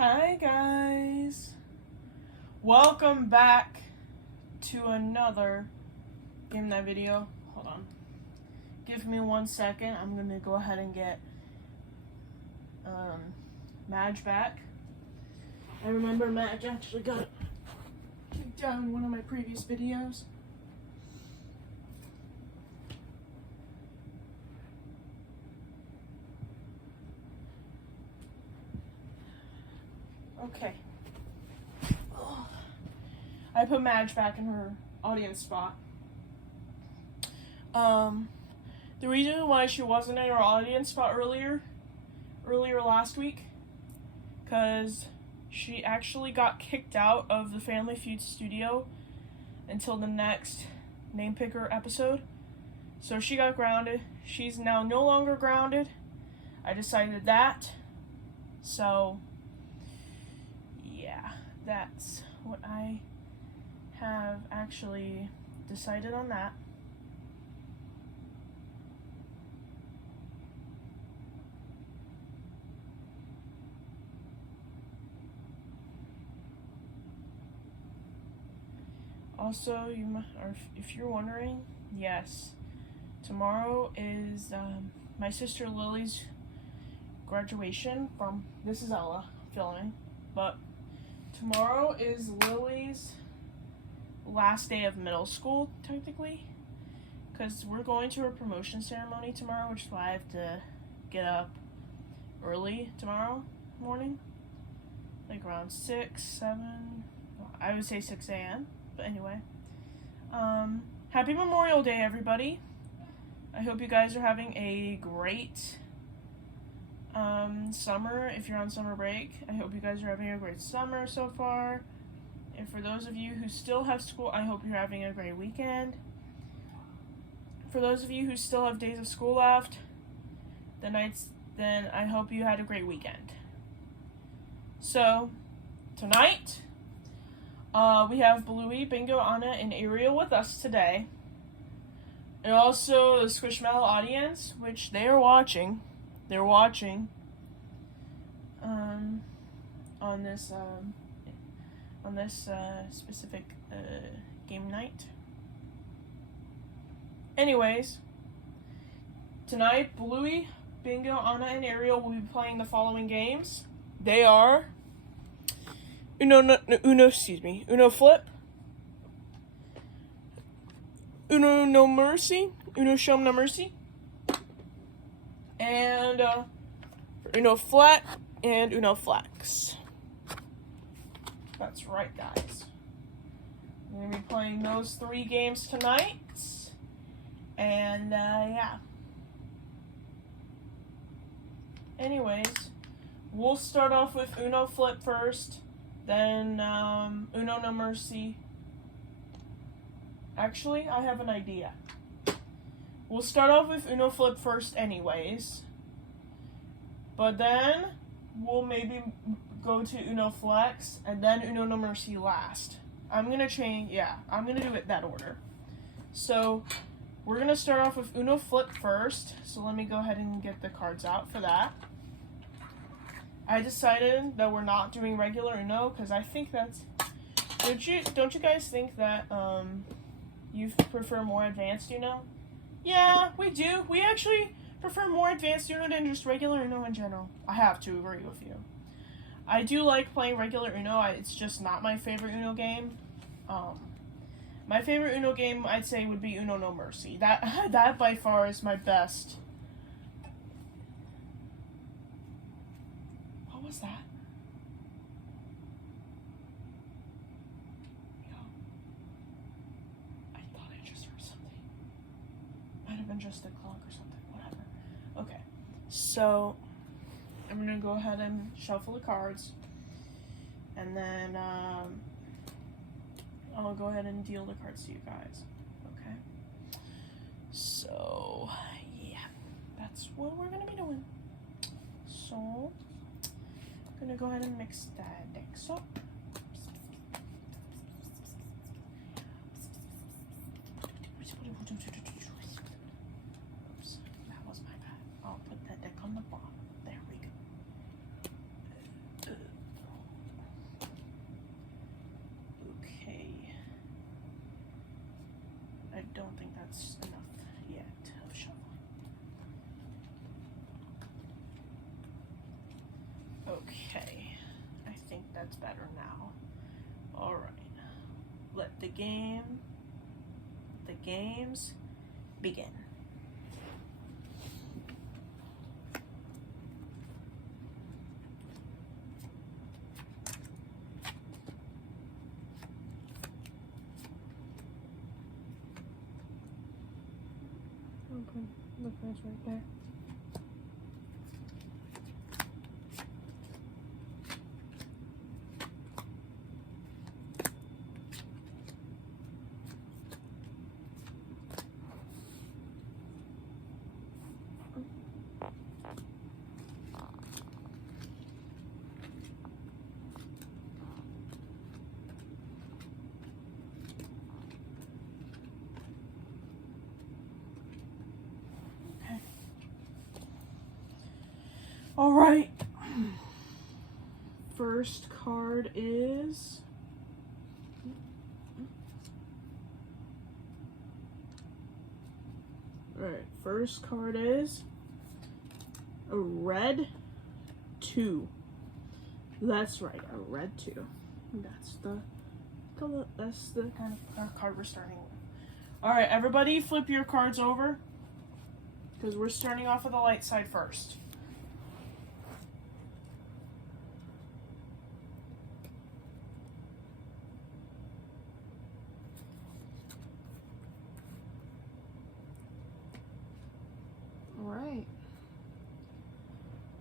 Hi guys, welcome back to another game night video. Hold on, give me 1 second. I'm gonna go ahead and get Madge back. I remember Madge actually got kicked out in one of my previous videos. Okay. I put Madge back in her audience spot. The reason why she wasn't in her audience spot earlier last week, because she actually got kicked out of the Family Feud studio until the next Name Picker episode. So she got grounded. She's now no longer grounded. I decided that. So yeah, that's what I have actually decided on that. Also, if you're wondering, yes, tomorrow is my sister Lily's graduation from, this is Ella filming, but tomorrow is Lily's last day of middle school, technically, because we're going to her promotion ceremony tomorrow, which is why I have to get up early tomorrow morning, like around 6, 7, well, I would say 6 a.m., but anyway. Happy Memorial Day, everybody. I hope you guys are having a great summer. If you're on summer break, I hope you guys are having a great summer so far. And for those of you who still have school, I hope you're having a great weekend. For those of you who still have days of school left, then I hope you had a great weekend. So, tonight, we have Bluey, Bingo, Anna, and Ariel with us today. And also the Squishmallow audience, which they are watching. They're watching on this specific game night. Anyways, tonight Bluey, Bingo, Anna, and Ariel will be playing the following games. They are Uno Flip, Uno No Mercy, Uno Show No Mercy, and Uno Flat and Uno Flex. That's right, guys. We're going to be playing those 3 games tonight. And, yeah. Anyways, we'll start off with Uno Flip first, then Uno No Mercy. Actually, I have an idea. We'll start off with Uno Flip first anyways, but then we'll maybe go to Uno Flex, and then Uno No Mercy last. I'm going to do it that order. So, we're going to start off with Uno Flip first, so let me go ahead and get the cards out for that. I decided that we're not doing regular Uno, because I think that's... Don't you guys think that you prefer more advanced Uno? Yeah, we do. We actually prefer more advanced Uno than just regular Uno in general. I have to agree with you. I do like playing regular Uno. It's just not my favorite Uno game. My favorite Uno game, I'd say, would be Uno No Mercy. That by far is my best. What was that? Yo. I thought I just heard something. Might have been just a clock or something. Whatever. Okay. So, I'm going to go ahead and shuffle the cards. And then, I'll go ahead and deal the cards to you guys. Okay? So, yeah. That's what we're going to be doing. So, I'm going to go ahead and mix that decks up. Oops, that was my bad. I'll put that deck on the bottom. There we go. don't think that's enough yet of shuffling. Okay, I think that's better now. All right, let the games begin. Okay, look, that's right there. All right. First card is a red 2. That's right, a red 2. That's the color. That's the kind of card we're starting with. All right, everybody, flip your cards over because we're starting off with the light side first. Alright.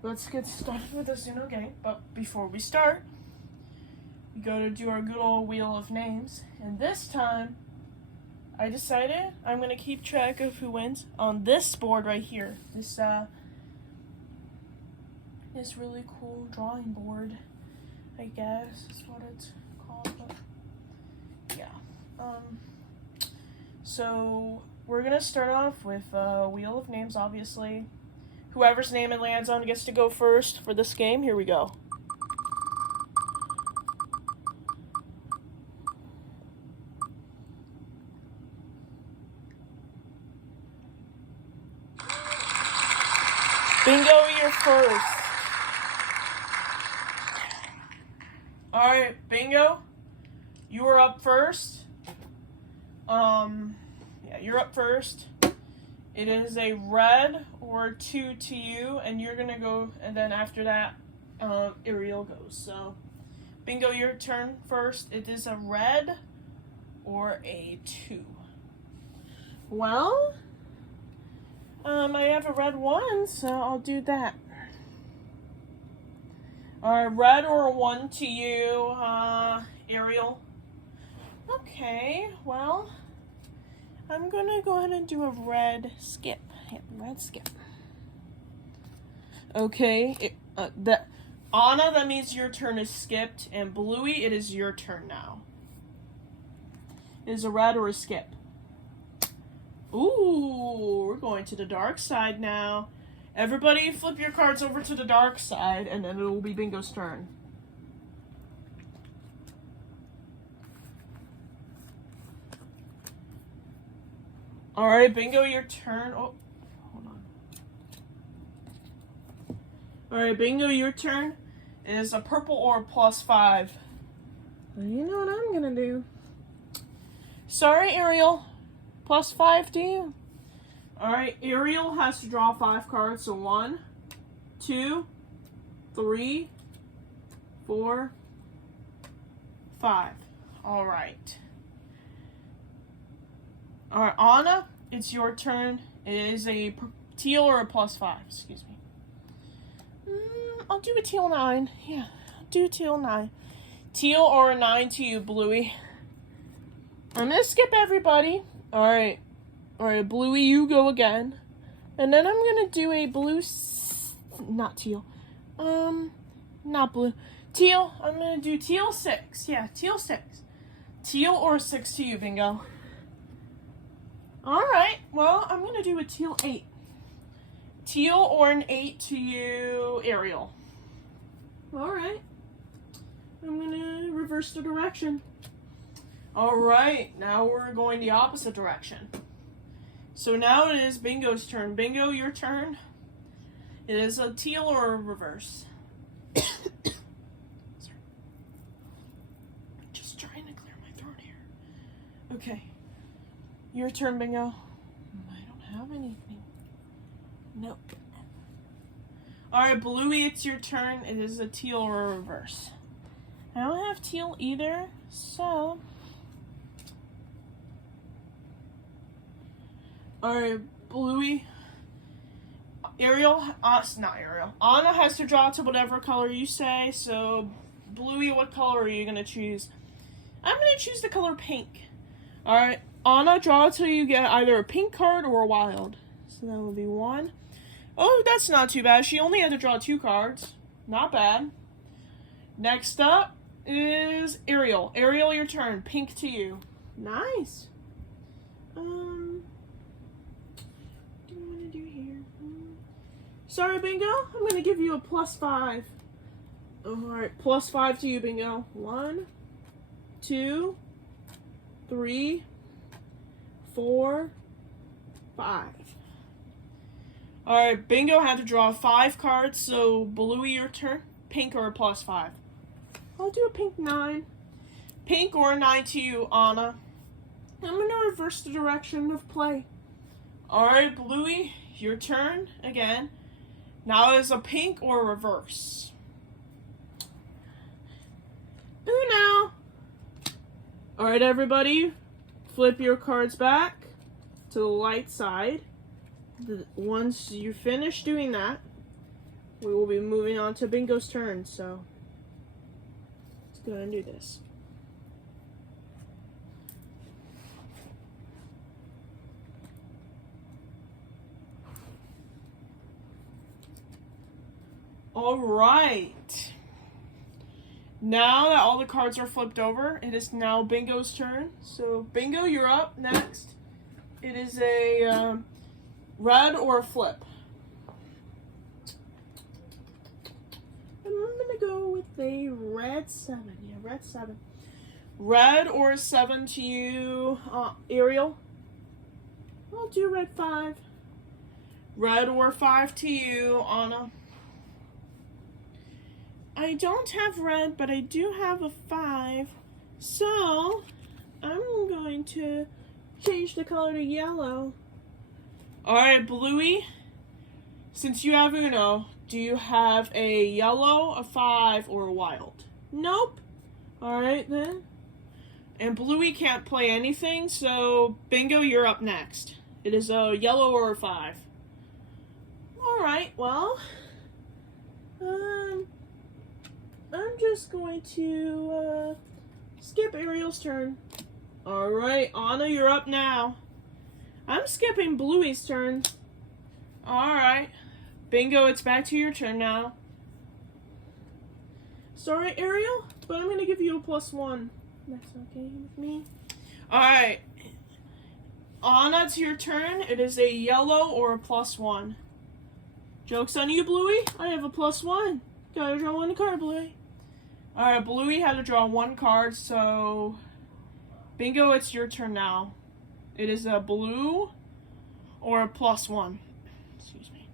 Let's get started with this Uno game, but before we start, we gotta do our good old wheel of names. And this time, I decided I'm gonna keep track of who wins on this board right here. This really cool drawing board, I guess is what it's called. But yeah. So we're gonna start off with wheel of names, obviously. Whoever's name it lands on gets to go first for this game. Here we go. Bingo, you're first. Alright, Bingo, you are up first. Yeah, you're up first. It is a red or 2 to you, and you're gonna go, and then after that, Ariel goes. So, Bingo, your turn first. It is a red or a 2. Well, I have a red 1, so I'll do that. Alright, red or a 1 to you, Ariel. Okay, well, I'm gonna go ahead and do a red skip. Yeah, red skip. Okay, Anna, that means your turn is skipped, and Bluey, it is your turn now. It is a red or a skip. Ooh, we're going to the dark side now. Everybody flip your cards over to the dark side, and then it will be Bingo's turn. Alright, Bingo, your turn. Oh, hold on. Alright, Bingo, your turn is a purple or a +5. You know what I'm gonna do. Sorry, Ariel. +5 to you. Alright, Ariel has to draw 5 cards. So 1, 2, 3, 4, 5. Alright. Alright, Anna, it's your turn. It is a teal or a +5. Excuse me. I'll do a teal 9. Yeah, I'll do a teal 9. Teal or a 9 to you, Bluey. I'm gonna skip everybody. Alright, Bluey, you go again. And then I'm gonna do a blue, not teal. Not blue. Teal, I'm gonna do teal 6. Yeah, teal 6. Teal or a 6 to you, Bingo. Alright, well, I'm gonna do a teal 8. Teal or an 8 to you, Ariel. Alright. I'm gonna reverse the direction. Alright, now we're going the opposite direction. So now it is Bingo's turn. Bingo, your turn. It is a teal or a reverse. Sorry. Just trying to clear my throat here. Okay. Your turn, Bingo. I don't have anything. Nope. Alright, Bluey, it's your turn. It is a teal or a reverse. I don't have teal either, so... Alright, Bluey. Ariel, not Ariel. Anna has to draw to whatever color you say, so Bluey, what color are you going to choose? I'm going to choose the color pink. Alright, Anna, draw till you get either a pink card or a wild. So that will be 1. Oh, that's not too bad. She only had to draw 2 cards. Not bad. Next up is Ariel. Ariel, your turn. Pink to you. Nice. What do you want to do here? Sorry, Bingo. I'm going to give you a +5. Alright, +5 to you, Bingo. 1, 2, 3, 4, 5. Alright, Bingo had to draw 5 cards, so Bluey, your turn. Pink or a +5? I'll do a pink 9. Pink or a 9 to you, Anna. I'm going to reverse the direction of play. Alright, Bluey, your turn again. Now is a pink or a reverse? Uno. Alright, everybody, flip your cards back to the light side. Once you finish doing that, we will be moving on to Bingo's turn, so let's go and do this. Alright. Now that all the cards are flipped over, it is now Bingo's turn. So, Bingo, you're up next. It is a red or a flip. I'm gonna go with a red 7. Yeah, red 7. Red or a 7 to you, Ariel? I'll do red 5. Red or 5 to you, Anna? I don't have red, but I do have a 5. So, I'm going to change the color to yellow. Alright, Bluey, since you have Uno, do you have a yellow, a 5, or a wild? Nope. Alright then. And Bluey can't play anything, so Bingo, you're up next. It is a yellow or a 5. Alright, well, I'm just going to skip Ariel's turn. Alright, Anna, you're up now. I'm skipping Bluey's turn. Alright. Bingo, it's back to your turn now. Sorry, Ariel, but I'm going to give you a +1. That's okay with me. Alright. Anna, it's your turn. It is a yellow or a +1. Joke's on you, Bluey. I have a +1. Gotta draw 1 card, Bluey. Alright, Bluey had to draw 1 card, so Bingo, it's your turn now. It is a blue or a +1. Excuse me.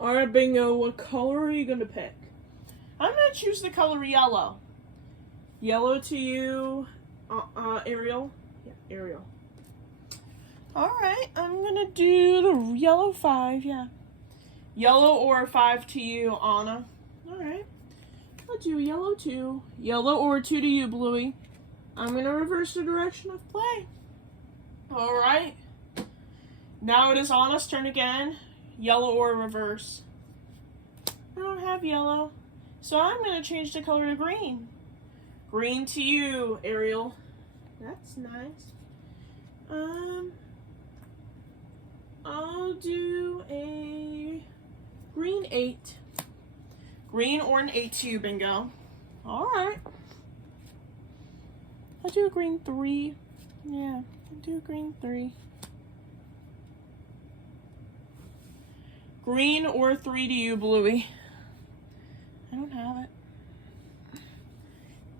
Alright, Bingo, what color are you going to pick? I'm going to choose the color yellow. Yellow to you, Ariel. Yeah, Ariel. Alright, I'm going to do the yellow 5, yeah. Yellow or 5 to you, Anna. Alright. I'll do yellow 2. Yellow or 2 to you, Bluey. I'm going to reverse the direction of play. Alright. Now it is Anna's turn again. Yellow or reverse. I don't have yellow. So I'm going to change the color to green. Green to you, Ariel. That's nice. I'll do a green 8. Green or an 8 to you, Bingo. Alright. I'll do a green 3. Yeah, I'll do a green 3. Green or 3 to you, Bluey. I don't have it.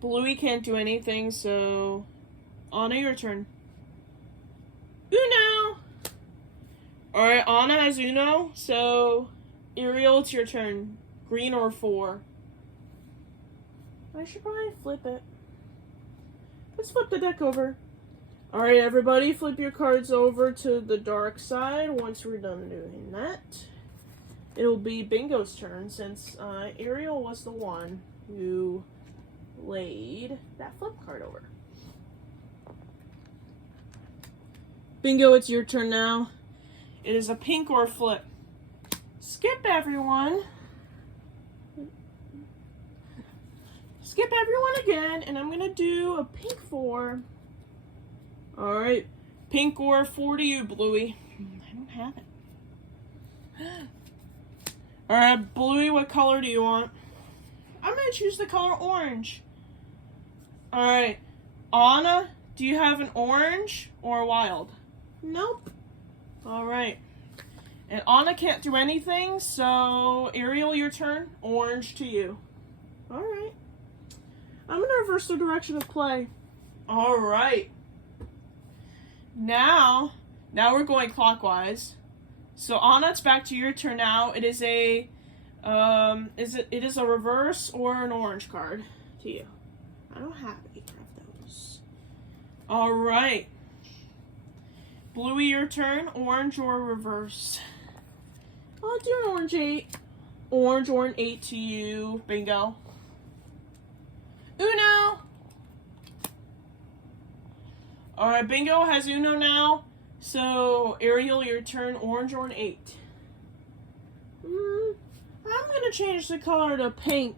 Bluey can't do anything, so Anna, your turn. Uno! Alright, Anna has Uno, so Ariel, it's your turn. Green or 4? I should probably flip it. Let's flip the deck over. Alright, everybody, flip your cards over to the dark side. Once we're done doing that, it'll be Bingo's turn, since Ariel was the one who laid that flip card over. Bingo, it's your turn now. It is a pink or flip. Skip, everyone. Skip everyone again, and I'm going to do a pink 4. Alright, pink or 4 to you, Bluey. I don't have it. Alright, Bluey, what color do you want? I'm going to choose the color orange. Alright, Anna, do you have an orange or a wild? Nope. Alright. And Anna can't do anything, so Ariel, your turn. Orange to you. Alright. I'm going to reverse the direction of play. Alright. Now we're going clockwise. So Anna, it's back to your turn now. It is a it is a reverse or an orange card to you. I don't have either of those. Alright. Bluey, your turn. Orange or reverse? I'll do an orange 8. Orange or an 8 to you. Bingo. Uno! Alright, Bingo has Uno now. So, Ariel, your turn. Orange or an 8? I'm going to change the color to pink.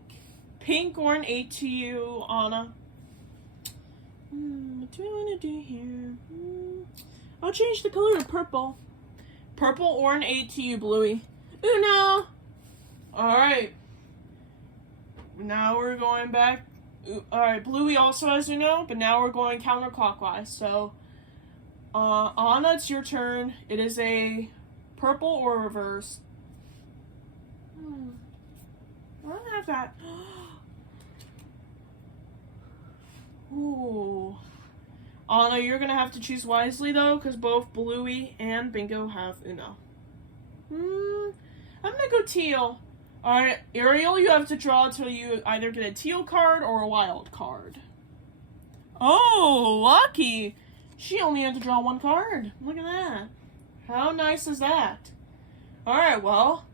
Pink or an 8 to you, Anna. What do I want to do here? I'll change the color to purple. Purple or an 8 to you, Bluey. Uno! Alright. Now we're going back. Alright, Bluey also has Uno, but now we're going counterclockwise. So, Anna, it's your turn. It is a purple or reverse. I don't have that. Ooh. Anna, you're going to have to choose wisely, though, because both Bluey and Bingo have Uno. I'm going to go teal. Alright, Ariel, you have to draw until you either get a teal card or a wild card. Oh, lucky! She only had to draw 1 card. Look at that. How nice is that? Alright, well,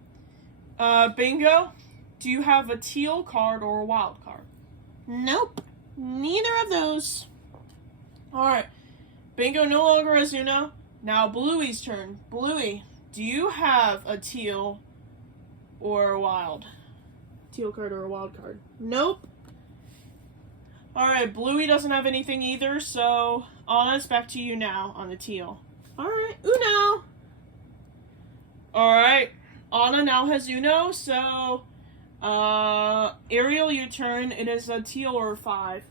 Bingo, do you have a teal card or a wild card? Nope. Neither of those. Alright. Bingo no longer has Uno. Now Bluey's turn. Bluey, do you have a teal or a wild? Teal card or a wild card? Nope. Alright, Bluey doesn't have anything either, so Anna, it's back to you now on the teal. Alright, Uno! Alright, Anna now has Uno, so Ariel, your turn. It is a teal or a 5.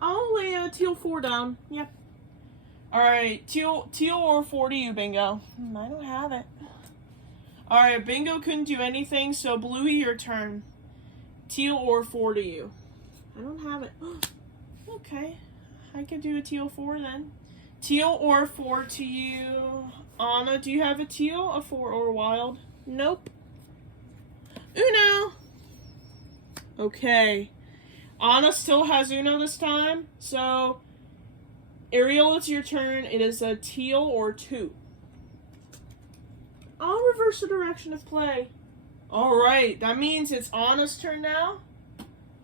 I'll lay a teal 4 down. Yep. Alright, teal or 4 to you, Bingo. I don't have it. Alright, Bingo couldn't do anything, so Bluey, your turn. Teal or 4 to you. I don't have it. Okay, I could do a teal 4 then. Teal or 4 to you. Anna, do you have a teal, a 4, or a wild? Nope. Uno! Okay. Anna still has Uno this time, so Ariel, it's your turn. It is a teal or 2. I'll reverse the direction of play. Alright, that means it's Anna's turn now.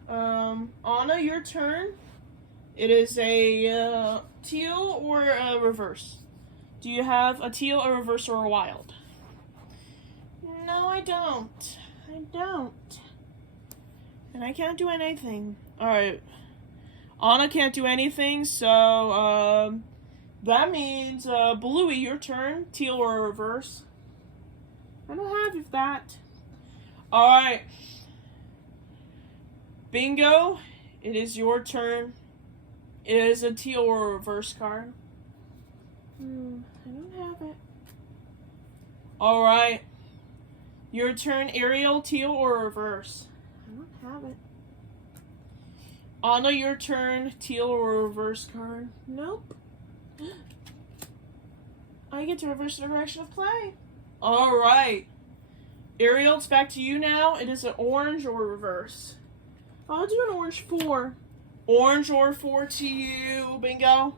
Anna, your turn. It is a teal or a reverse. Do you have a teal, a reverse, or a wild? No, I don't. I don't. And I can't do anything. Alright. Anna can't do anything, so that means Bluey, your turn. Teal or a reverse. I don't have that. Alright. Bingo, it is your turn. It is a teal or a reverse card. I don't have it. Alright. Your turn, Ariel, teal or reverse? I don't have it. Anna, your turn. Teal or reverse card? Nope. I get to reverse the direction of play. Alright. Ariel, it's back to you now. It is an orange or reverse. I'll do an orange 4. Orange or 4 to you. Bingo.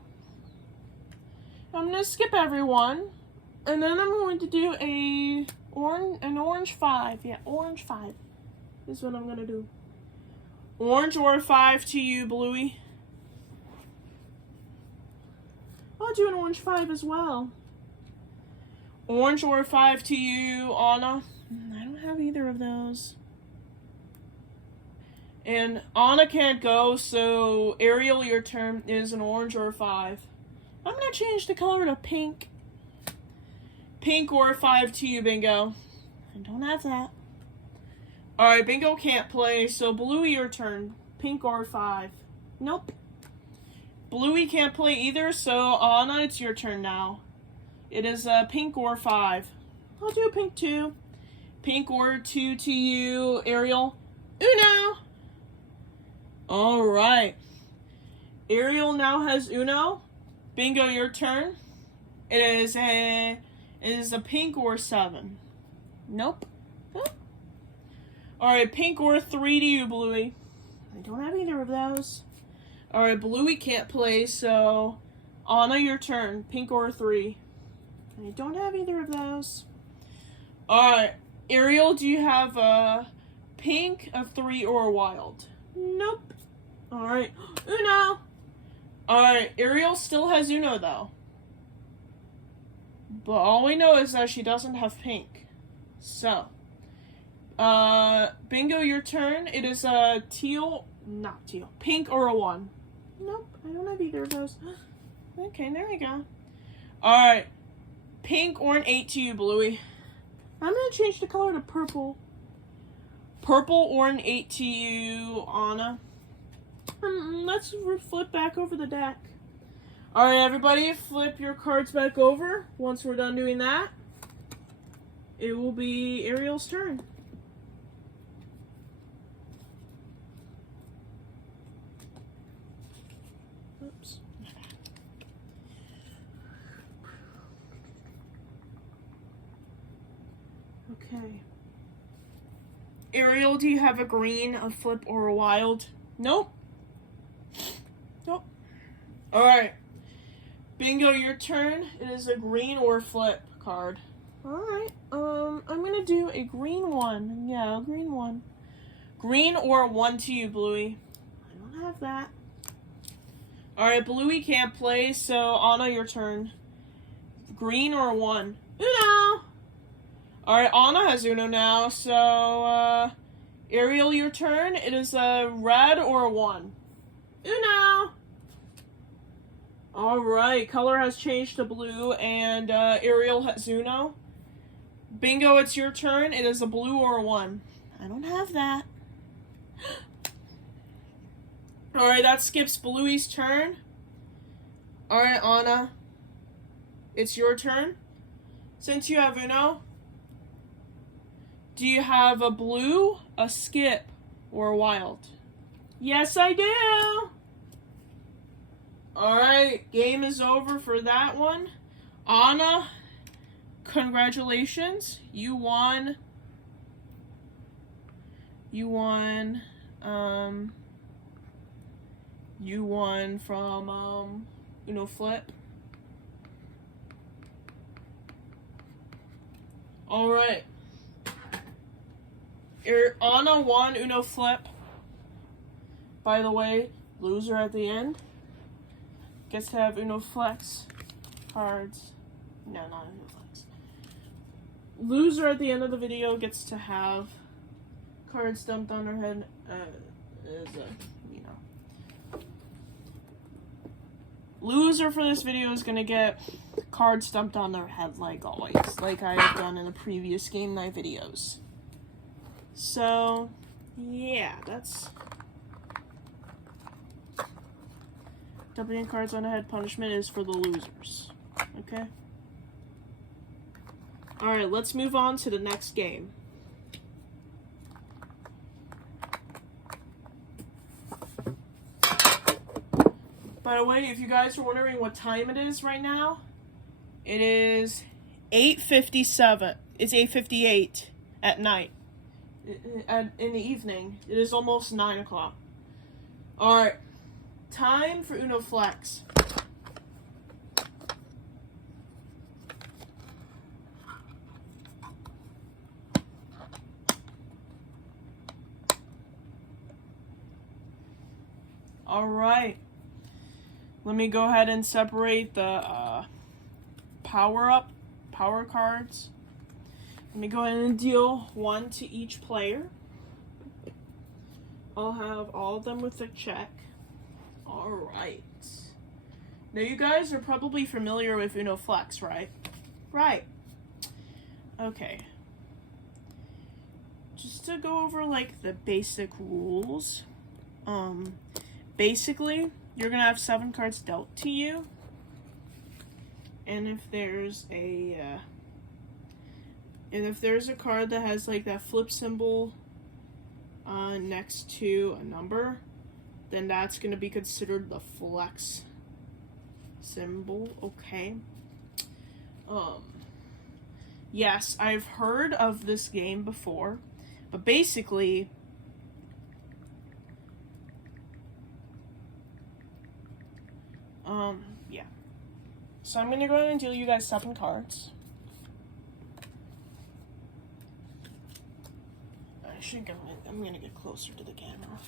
I'm going to skip everyone. And then I'm going to do an orange 5. Yeah, orange 5 is what I'm going to do. Orange or 5 to you, Bluey. I'll do an orange 5 as well. Orange or 5 to you, Anna. I don't have either of those. And Anna can't go, so Ariel, your turn is an orange or 5. I'm going to change the color to pink. Pink or 5 to you, Bingo. I don't have that. Alright, Bingo can't play, so Bluey, your turn. Pink or 5. Nope. Bluey can't play either, so Anna, it's your turn now. It is pink or 5. I'll do pink 2. Pink or 2 to you, Ariel. Uno! Alright. Ariel now has Uno. Bingo, your turn. It is a pink or 7. Nope. Huh? Alright, pink or 3 to you, Bluey. I don't have either of those. Alright, Bluey can't play, so Anna, your turn. Pink or 3. I don't have either of those. Alright, Ariel, do you have a pink, a 3, or a wild? Nope. Alright, Uno. Alright, Ariel still has Uno, though. But all we know is that she doesn't have pink. So, Bingo, your turn. It is a not teal, pink or a 1. Nope, I don't have either of those. Okay, there we go. Alright, pink or an 8 to you, Bluey. I'm going to change the color to purple. Purple or an 8 to you, Anna. Let's flip back over the deck. Alright, everybody, flip your cards back over. Once we're done doing that, it will be Ariel's turn. Oops. Okay. Ariel, do you have a green, a flip, or a wild? Nope. Nope. Alright. Bingo, your turn. It is a green or flip card. Alright. I'm gonna do a green one. Yeah, a green one. Green or 1 to you, Bluey. I don't have that. Alright, Bluey can't play, so Anna, your turn. Green or 1. Uno! Alright, Anna has Uno now, so, Ariel, your turn. It is a red or a 1. Uno! Alright, color has changed to blue, and, Ariel has Uno. Bingo, it's your turn. It is a blue or a 1. I don't have that. Alright, that skips Bluey's turn. Alright, Anna. It's your turn. Since you have Uno, do you have a blue, a skip, or a wild? Yes, I do! Alright, game is over for that one. Anna, congratulations. You won. You won from, Uno Flip. Alright. Anna won Uno Flip. By the way, loser at the end gets to have Uno Flex cards. No, not Uno Flex. Loser at the end of the video gets to have cards dumped on her head. Loser for this video is gonna get cards dumped on their head like always, like I have done in the previous game night videos. So, yeah, that's dumping cards on the head punishment is for the losers. Okay? Alright, let's move on to the next game. By the way, if you guys are wondering what time it is right now, it is 8:57. It's 8:58 at night. In the evening. It is almost 9 o'clock. Alright. Time for Uno Flex. Alright. Let me go ahead and separate the power cards. Let me go ahead and deal one to each player. I'll have all of them with a check. Alright. Now you guys are probably familiar with Uno Flex, right? Right. Okay. Just to go over like the basic rules. Basically, you're gonna have 7 cards dealt to you. And if there's a card that has like that flip symbol next to a number, then that's gonna be considered the flex symbol, okay? Yes, I've heard of this game before, but basically, yeah. So I'm gonna go ahead and deal you guys 7 cards. I'm gonna get closer to the camera.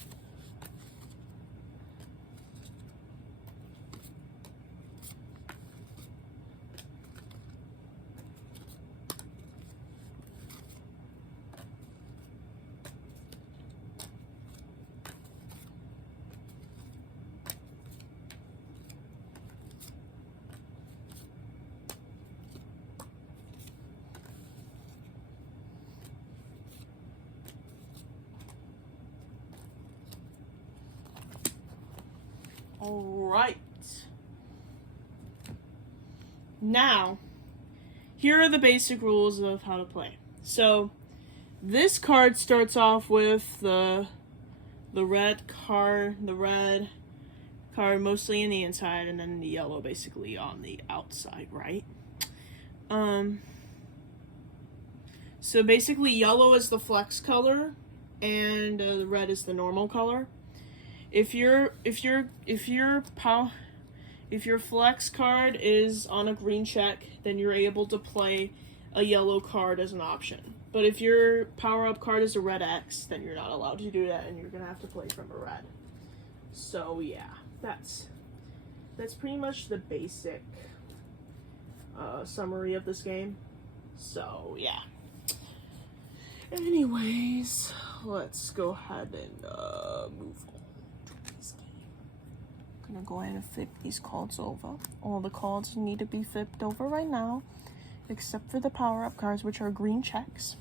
Alright. Now, here are the basic rules of how to play. So, this card starts off with the red card mostly in the inside, and then the yellow basically on the outside, right? So basically yellow is the flex color, and the red is the normal color. If your flex card is on a green check, then you're able to play a yellow card as an option. But if your power-up card is a red X, then you're not allowed to do that, and you're gonna have to play from a red. So yeah, that's pretty much the basic summary of this game. So yeah. Anyways, let's go ahead and move on. I'm gonna go ahead and flip these cards over. All the cards need to be flipped over right now, except for the power-up cards, which are green checks.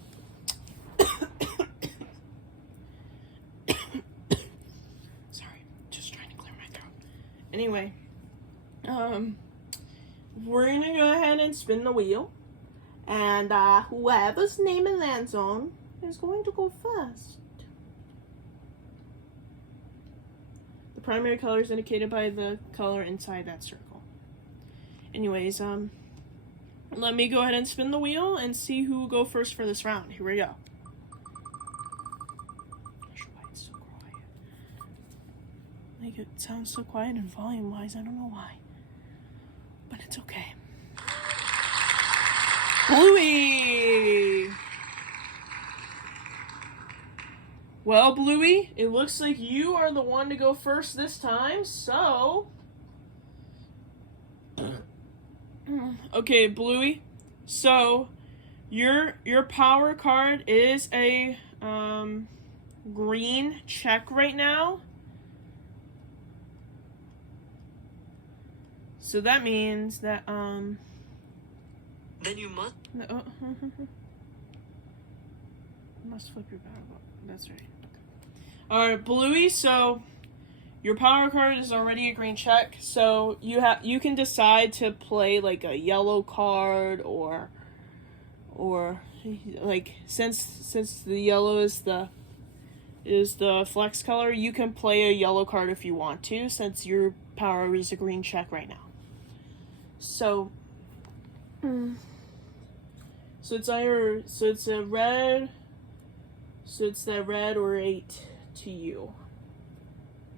Sorry, just trying to clear my throat. Anyway, we're gonna go ahead and spin the wheel, and whoever's name it lands on is going to go first. Primary color is indicated by the color inside that circle. Anyways, let me go ahead and spin the wheel and see who will go first for this round. Here we go. Not sure why it's so quiet. Like, it sounds so quiet and volume-wise, I don't know why. But it's okay. Bluey! Well, Bluey, it looks like you are the one to go first this time, so... Okay, Bluey, so your power card is a green check right now. So that means that, Then you must... Must flip your power card. That's right. Alright, Bluey, so your power card is already a green check, so you can decide to play like a yellow card or like since the yellow is the flex color, you can play a yellow card if you want to, since your power is a green check right now. So, so it's either, so it's a red, so it's that red or 8 to you.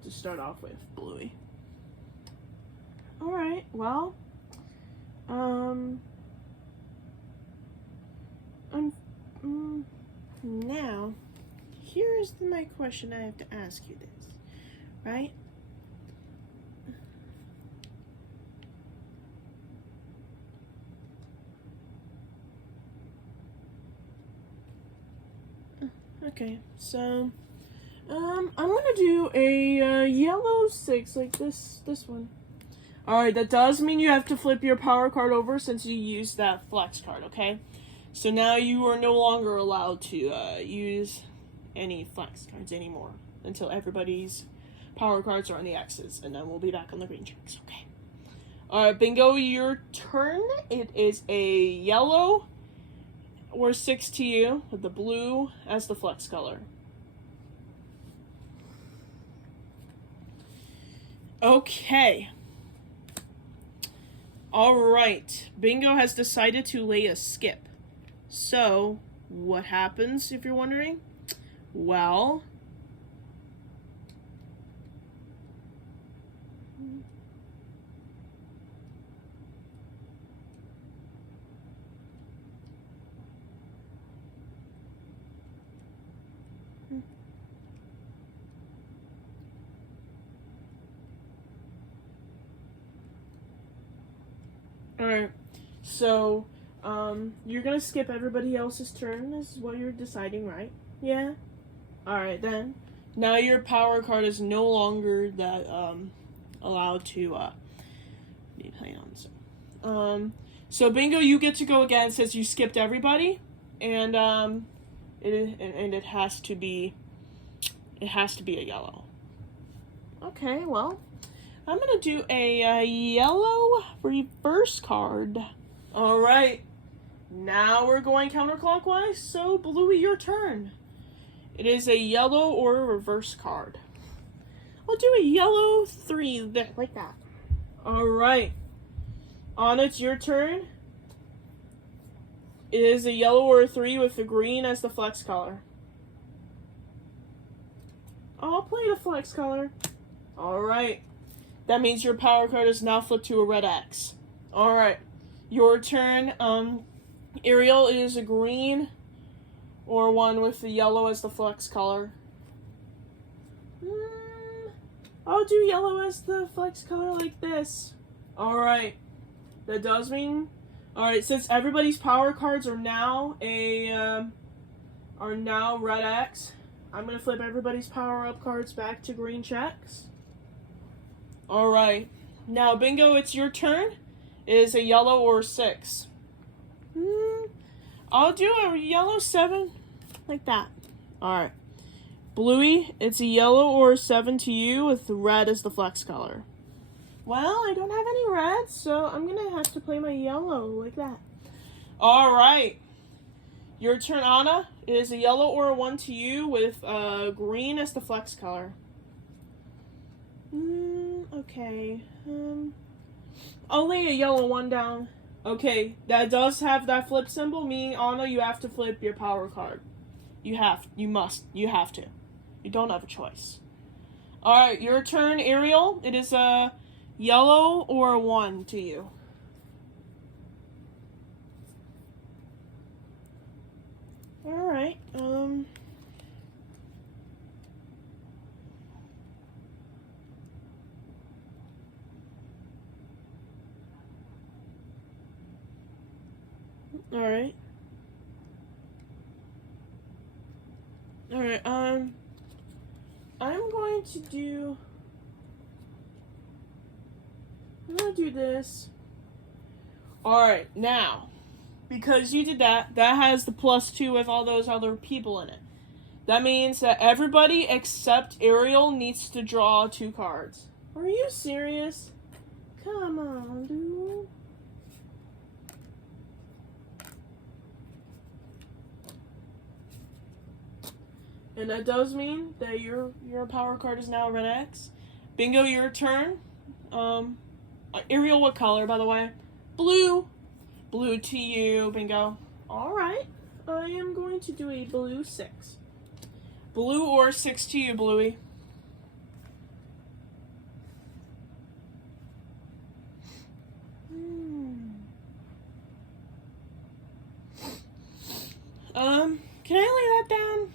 To start off with, Bluey. Alright, well, now, here's my question I have to ask you this, right? Okay, so, I'm gonna do a yellow 6, like this one. Alright, that does mean you have to flip your power card over since you used that flex card, okay? So now you are no longer allowed to use any flex cards anymore until everybody's power cards are on the X's, and then we'll be back on the green checks, okay? Alright, Bingo, your turn. It is a yellow or 6 to you with the blue as the flex color. Okay. Alright, Bingo has decided to lay a skip. So, what happens, if you're wondering? Well, alright, so, you're gonna skip everybody else's turn is what you're deciding, right? Yeah? Alright then. Now your power card is no longer that, allowed to, be playing on, so Bingo, you get to go again since you skipped everybody, and, it has to be a yellow. Okay, well, I'm gonna do a yellow reverse card. Alright, now we're going counterclockwise, so Bluey, your turn. It is a yellow or a reverse card. I'll do a yellow 3 there, like that. Alright, Anna, it's your turn. It is a yellow or a 3 with the green as the flex color. I'll play the flex color. Alright. That means your power card is now flipped to a red X. Alright. Your turn. Ariel is a green or one with the yellow as the flex color. I'll do yellow as the flex color like this. Alright. That does mean... Alright, since everybody's power cards are now red X, I'm gonna flip everybody's power-up cards back to green checks. Alright. Now, Bingo, it's your turn. It is a yellow or 6. I'll do a yellow 7. Like that. Alright. Bluey, it's a yellow or 7 to you with red as the flex color. Well, I don't have any red, so I'm gonna have to play my yellow like that. Alright. Your turn, Anna. It is a yellow or a 1 to you with green as the flex color. Okay. I'll lay a yellow 1 down. Okay, that does have that flip symbol, meaning, Anna, you have to flip your power card. You have to. You don't have a choice. Alright, your turn, Ariel. It is a yellow or a 1 to you. Alright, Alright. Alright, I'm going to do this. Alright, now, because you did that has the +2 with all those other people in it. That means that everybody except Ariel needs to draw 2 cards. Are you serious? Come on, dude. And that does mean that your power card is now red X. Bingo, your turn. Ariel, what color, by the way? Blue. Blue to you, bingo. Alright. I am going to do a blue 6. Blue or 6 to you, Bluey. Can I lay that down?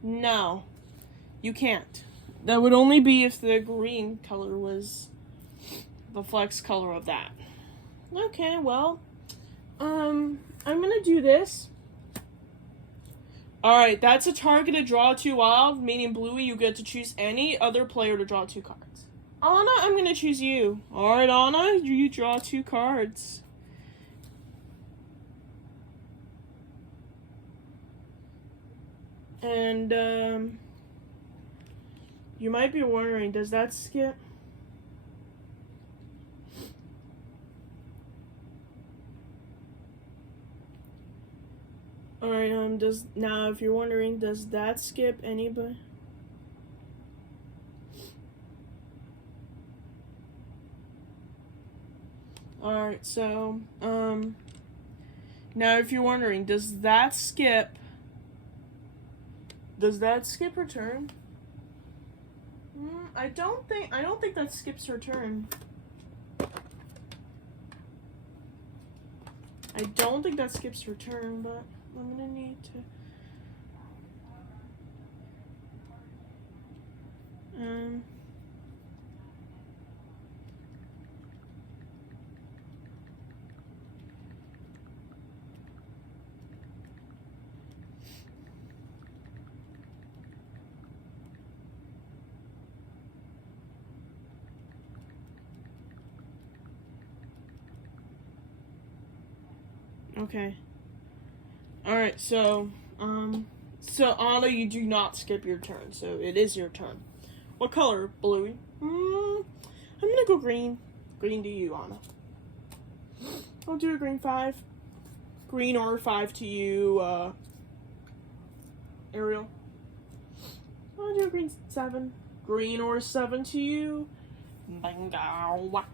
No. You can't. That would only be if the green color was the flex color of that. Okay, well, I'm gonna do this. Alright, that's a targeted draw 2 wild, meaning Bluey, you get to choose any other player to draw 2 cards. Anna, I'm gonna choose you. Alright, Anna, you draw 2 cards. And, you might be wondering, does that skip? Alright, now if you're wondering, does that skip anybody? Alright, so, now if you're wondering, does that skip her turn? I don't think that skips her turn. I don't think that skips her turn, but I'm gonna need to. Okay. Alright, so Anna, you do not skip your turn, so it is your turn. What color, Bluey? I'm gonna go green. Green to you, Anna. I'll do a green 5. Green or 5 to you, Ariel. I'll do a green 7. Green or 7 to you. Bingo.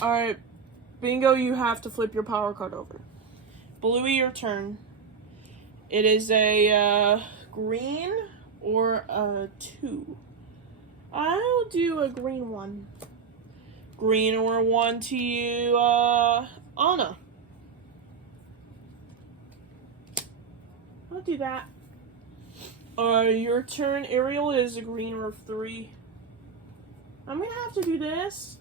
Alright, bingo, you have to flip your power card over. Bluey, your turn. It is a green or a 2. I'll do a green 1. Green or 1 to you, Anna. I'll do that. Your turn, Ariel, is a green or 3. I'm gonna have to do this.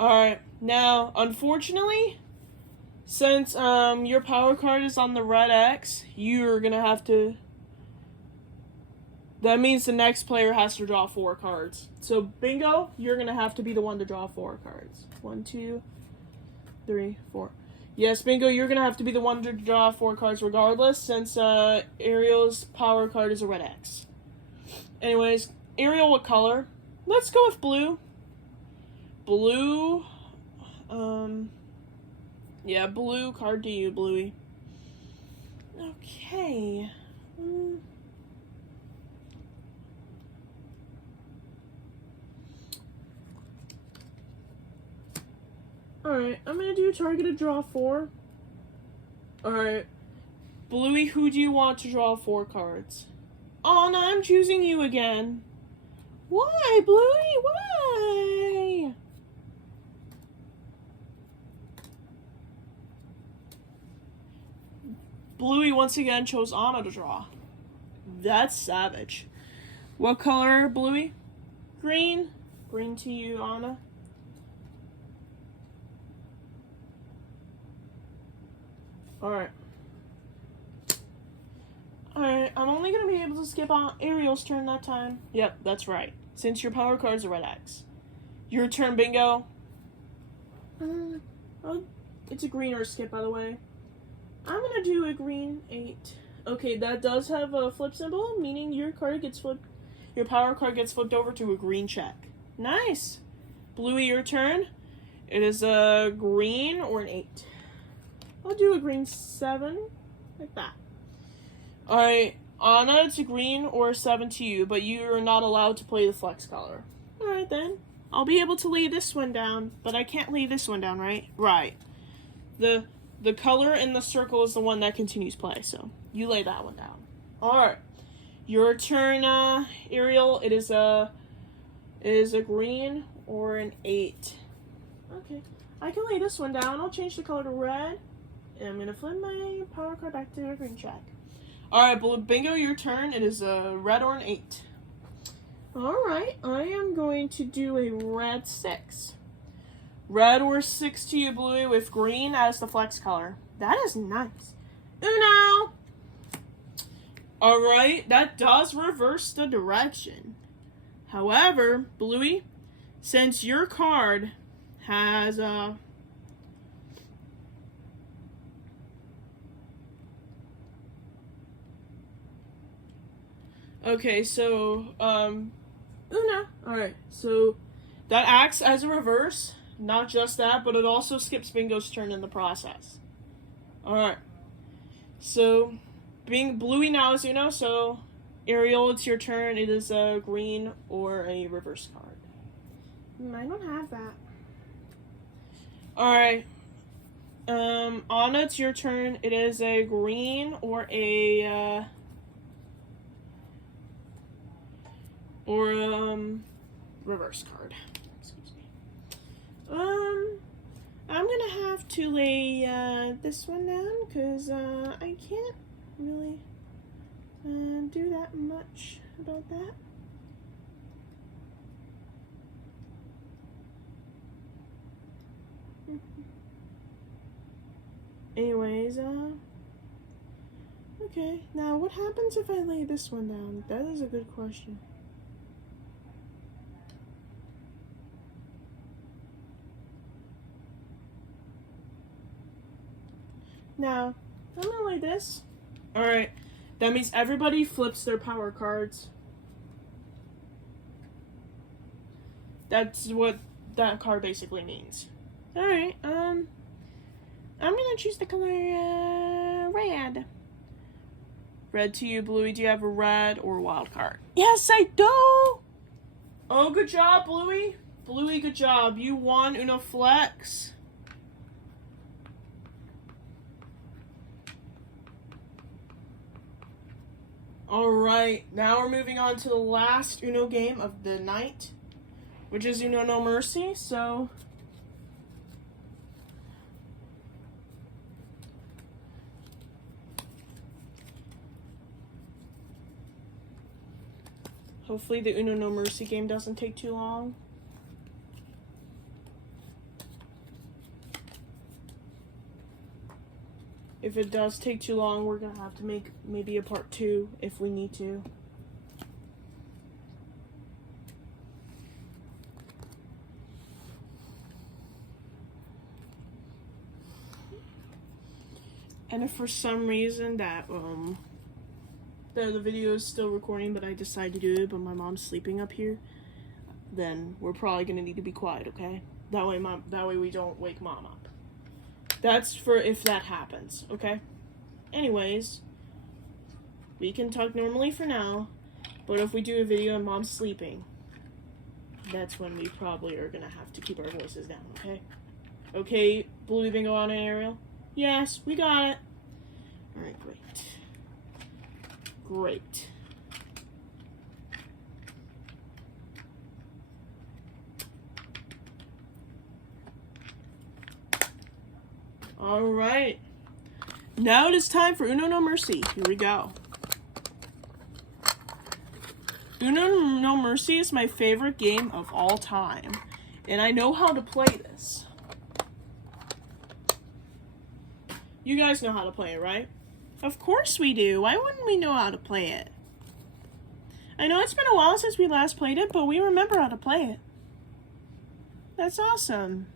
Alright, now, unfortunately, since your power card is on the red X, you're gonna have to. That means the next player has to draw 4 cards. So, bingo, you're gonna have to be the one to draw 4 cards. 1, 2, 3, 4. Yes, bingo, you're gonna have to be the one to draw 4 cards regardless, since Ariel's power card is a red X. Anyways, Ariel, what color? Let's go with blue. Blue. Yeah, blue card to you, Bluey. Okay. Alright, I'm gonna do targeted draw 4. Alright. Bluey, who do you want to draw 4 cards? Oh, no, I'm choosing you again. Why, Bluey? Why? Bluey once again chose Anna to draw. That's savage. What color, Bluey? Green. Green to you, Anna. Alright. Alright, I'm only going to be able to skip on Ariel's turn that time. Yep, that's right. Since your power card's a red X. Your turn, bingo. It's a green or a skip, by the way. I'm going to do a green 8. Okay, that does have a flip symbol, meaning your card gets flipped. Your power card gets flipped over to a green check. Nice. Bluey, your turn. It is a green or an 8. I'll do a green 7, like that. Alright, Anna, it's a green or a 7 to you, but you are not allowed to play the flex color. Alright then. I'll be able to lay this one down, but I can't lay this one down, right? Right. The color in the circle is the one that continues play, so you lay that one down. Alright. Your turn, Ariel. It is a green or an 8. Okay. I can lay this one down. I'll change the color to red. And I'm gonna flip my power card back to a green check. Alright, Bingo, your turn. It is a red or an 8. Alright, I am going to do a red 6. Red or 6 to you, Bluey, with green as the flex color. That is nice. Uno! Alright, that does reverse the direction. However, Bluey, since your card has okay, so Uno. Alright, so that acts as a reverse. Not just that, but it also skips Bingo's turn in the process. Alright. So Bluey now is Uno, so Ariel, it's your turn. It is a green or a reverse card. I don't have that. Alright. Anna, it's your turn. It is a green or a reverse card. Excuse me. I'm gonna have to lay this one down because I can't really do that much about that. Anyways, okay. Now, what happens if I lay this one down? That is a good question. Now, I'm gonna lay this. Alright. That means everybody flips their power cards. That's what that card basically means. Alright, I'm gonna choose the color red. Red to you, Bluey. Do you have a red or wild card? Yes, I do! Oh, good job, Bluey. Bluey, good job. You won Uno Flex. Alright, now we're moving on to the last Uno game of the night, which is Uno No Mercy, so hopefully the Uno No Mercy game doesn't take too long. If it does take too long, we're gonna have to make maybe a part 2 if we need to. And if for some reason that the video is still recording, but I decide to do it, but my mom's sleeping up here, then we're probably gonna need to be quiet, okay? That way we don't wake mom up. That's for if that happens, okay? Anyways, we can talk normally for now, but if we do a video and mom's sleeping, that's when we probably are gonna have to keep our voices down, okay? Okay, Bluey, Bingo, Anna, and Ariel? Yes, we got it. Alright, great. Great. Alright. Now it is time for Uno No Mercy. Here we go. Uno No Mercy is my favorite game of all time. And I know how to play this. You guys know how to play it, right? Of course we do. Why wouldn't we know how to play it? I know it's been a while since we last played it, but we remember how to play it. That's awesome.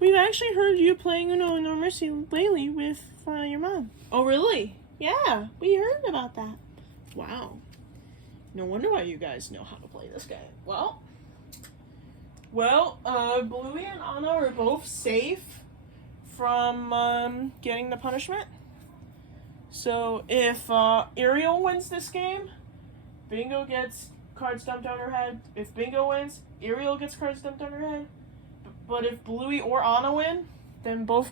We've actually heard you playing Uno No Mercy lately with your mom. Oh, really? Yeah, we heard about that. Wow. No wonder why you guys know how to play this game. Well, Bluey and Anna are both safe from getting the punishment. So if Ariel wins this game, Bingo gets cards dumped on her head. If Bingo wins, Ariel gets cards dumped on her head. But if Bluey or Anna win, then both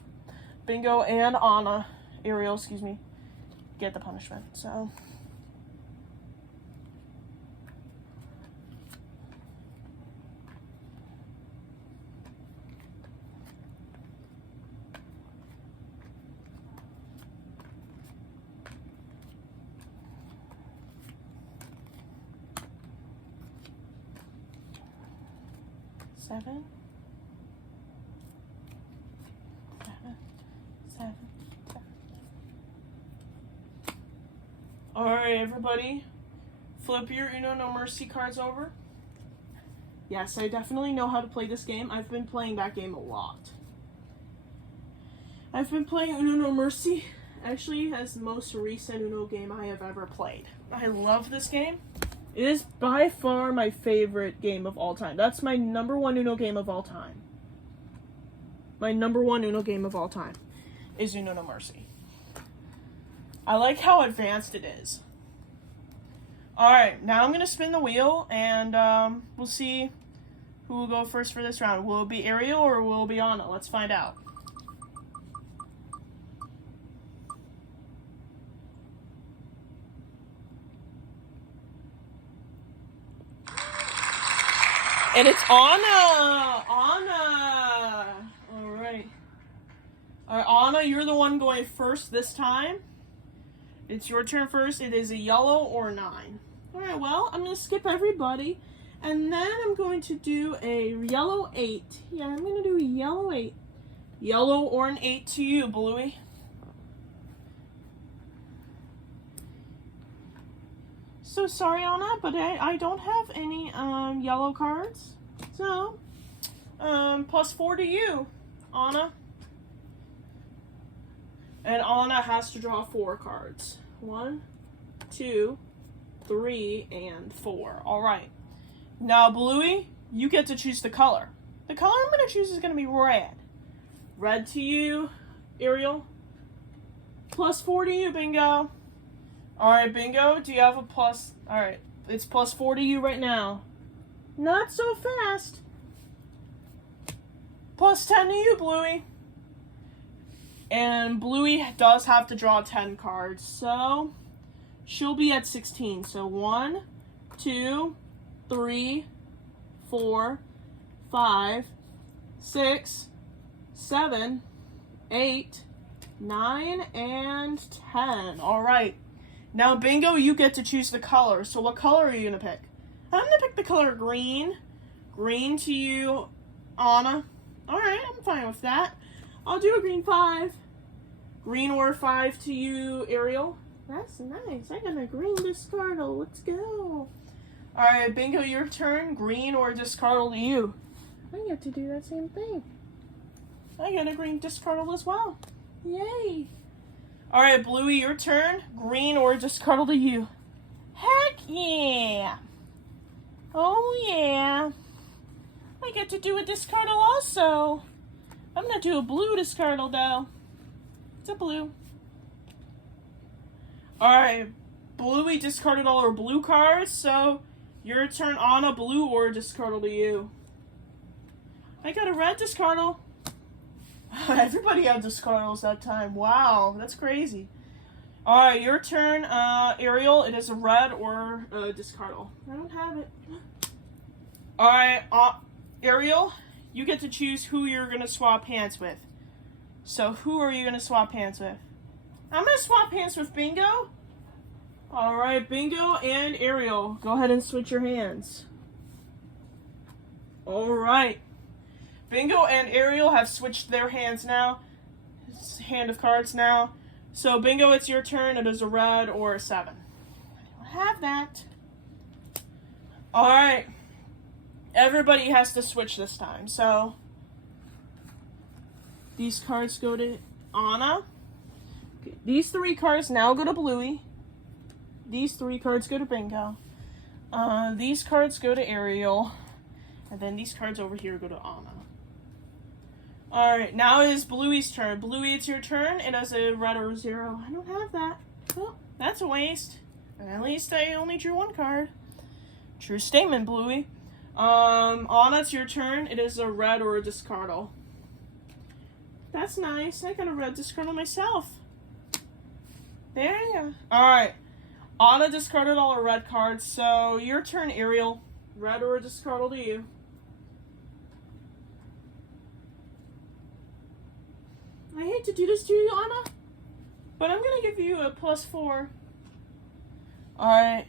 Bingo and Ariel, get the punishment. So. Seven. Alright, everybody. Flip your Uno No Mercy cards over. Yes, I definitely know how to play this game. I've been playing that game a lot. I've been playing Uno No Mercy. Actually, as the most recent Uno game I have ever played. I love this game. It is by far my favorite game of all time. That's my number one Uno game of all time. My number one Uno game of all time is Uno No Mercy. I like how advanced it is. Alright, now I'm going to spin the wheel, and we'll see who will go first for this round. Will it be Ariel or will it be Anna? Let's find out. And it's Anna! Anna! Alright. Alright, Anna, you're the one going first this time. It's your turn first. It is a yellow or 9. Alright, well, I'm going to skip everybody. And then I'm going to do a yellow 8. Yeah, I'm going to do a yellow 8. Yellow or an 8 to you, Bluey. So sorry, Anna, but I don't have any yellow cards. So, +4 to you, Anna. And Anna has to draw 4 cards. 1, 2, 3, and 4. Alright. Now, Bluey, you get to choose the color. The color I'm going to choose is going to be red. Red to you, Ariel. +4 to you, Bingo. Alright, Bingo, do you have a plus? Alright, it's +4 to you right now. Not so fast. +10 to you, Bluey. And Bluey does have to draw 10 cards, so she'll be at 16. So 1, 2, 3, 4, 5, 6, 7, 8, 9, and 10. Alright. Now, Bingo, you get to choose the color. So what color are you going to pick? I'm going to pick the color green. Green to you, Anna. Alright, I'm fine with that. I'll do a green 5. Green or 5 to you, Ariel. That's nice. I got a green discardle. Let's go. Alright, Bingo, your turn. Green or discardle to you. I get to do that same thing. I got a green discardle as well. Yay. Alright, Bluey, your turn. Green or discardle to you. Heck yeah. Oh yeah. I get to do a discardle also. I'm going to do a blue discardle though. It's a blue. Alright, Bluey discarded all her blue cards, so your turn, Anna. Blue or discardle to you. I got a red discardle. Everybody had discardles that time. Wow, that's crazy. Alright, your turn, Ariel. It is a red or a discardle. I don't have it. Alright, Ariel, you get to choose who you're going to swap hands with. So who are you going to swap hands with? I'm going to swap hands with Bingo. Alright, Bingo and Ariel. Go ahead and switch your hands. Alright. Bingo and Ariel have switched their hands now. Hand of cards now. So, Bingo, it's your turn. It is a red or a 7. I don't have that. Alright. Everybody has to switch this time. So, these cards go to Anna. Okay. These 3 cards now go to Bluey. These 3 cards go to Bingo. These cards go to Ariel. And then these cards over here go to Anna. Alright, now it is Bluey's turn. Bluey, it's your turn. It has a red or a 0. I don't have that. Oh, that's a waste. At least I only drew 1 card. True statement, Bluey. Anna, it's your turn. It is a red or a discardal. That's nice. I got a red discardal myself. There you go. Alright. Anna discarded all her red cards, so your turn, Ariel. Red or a discardal to you. I hate to do this to you, Anna, but I'm gonna give you a +4. Alright.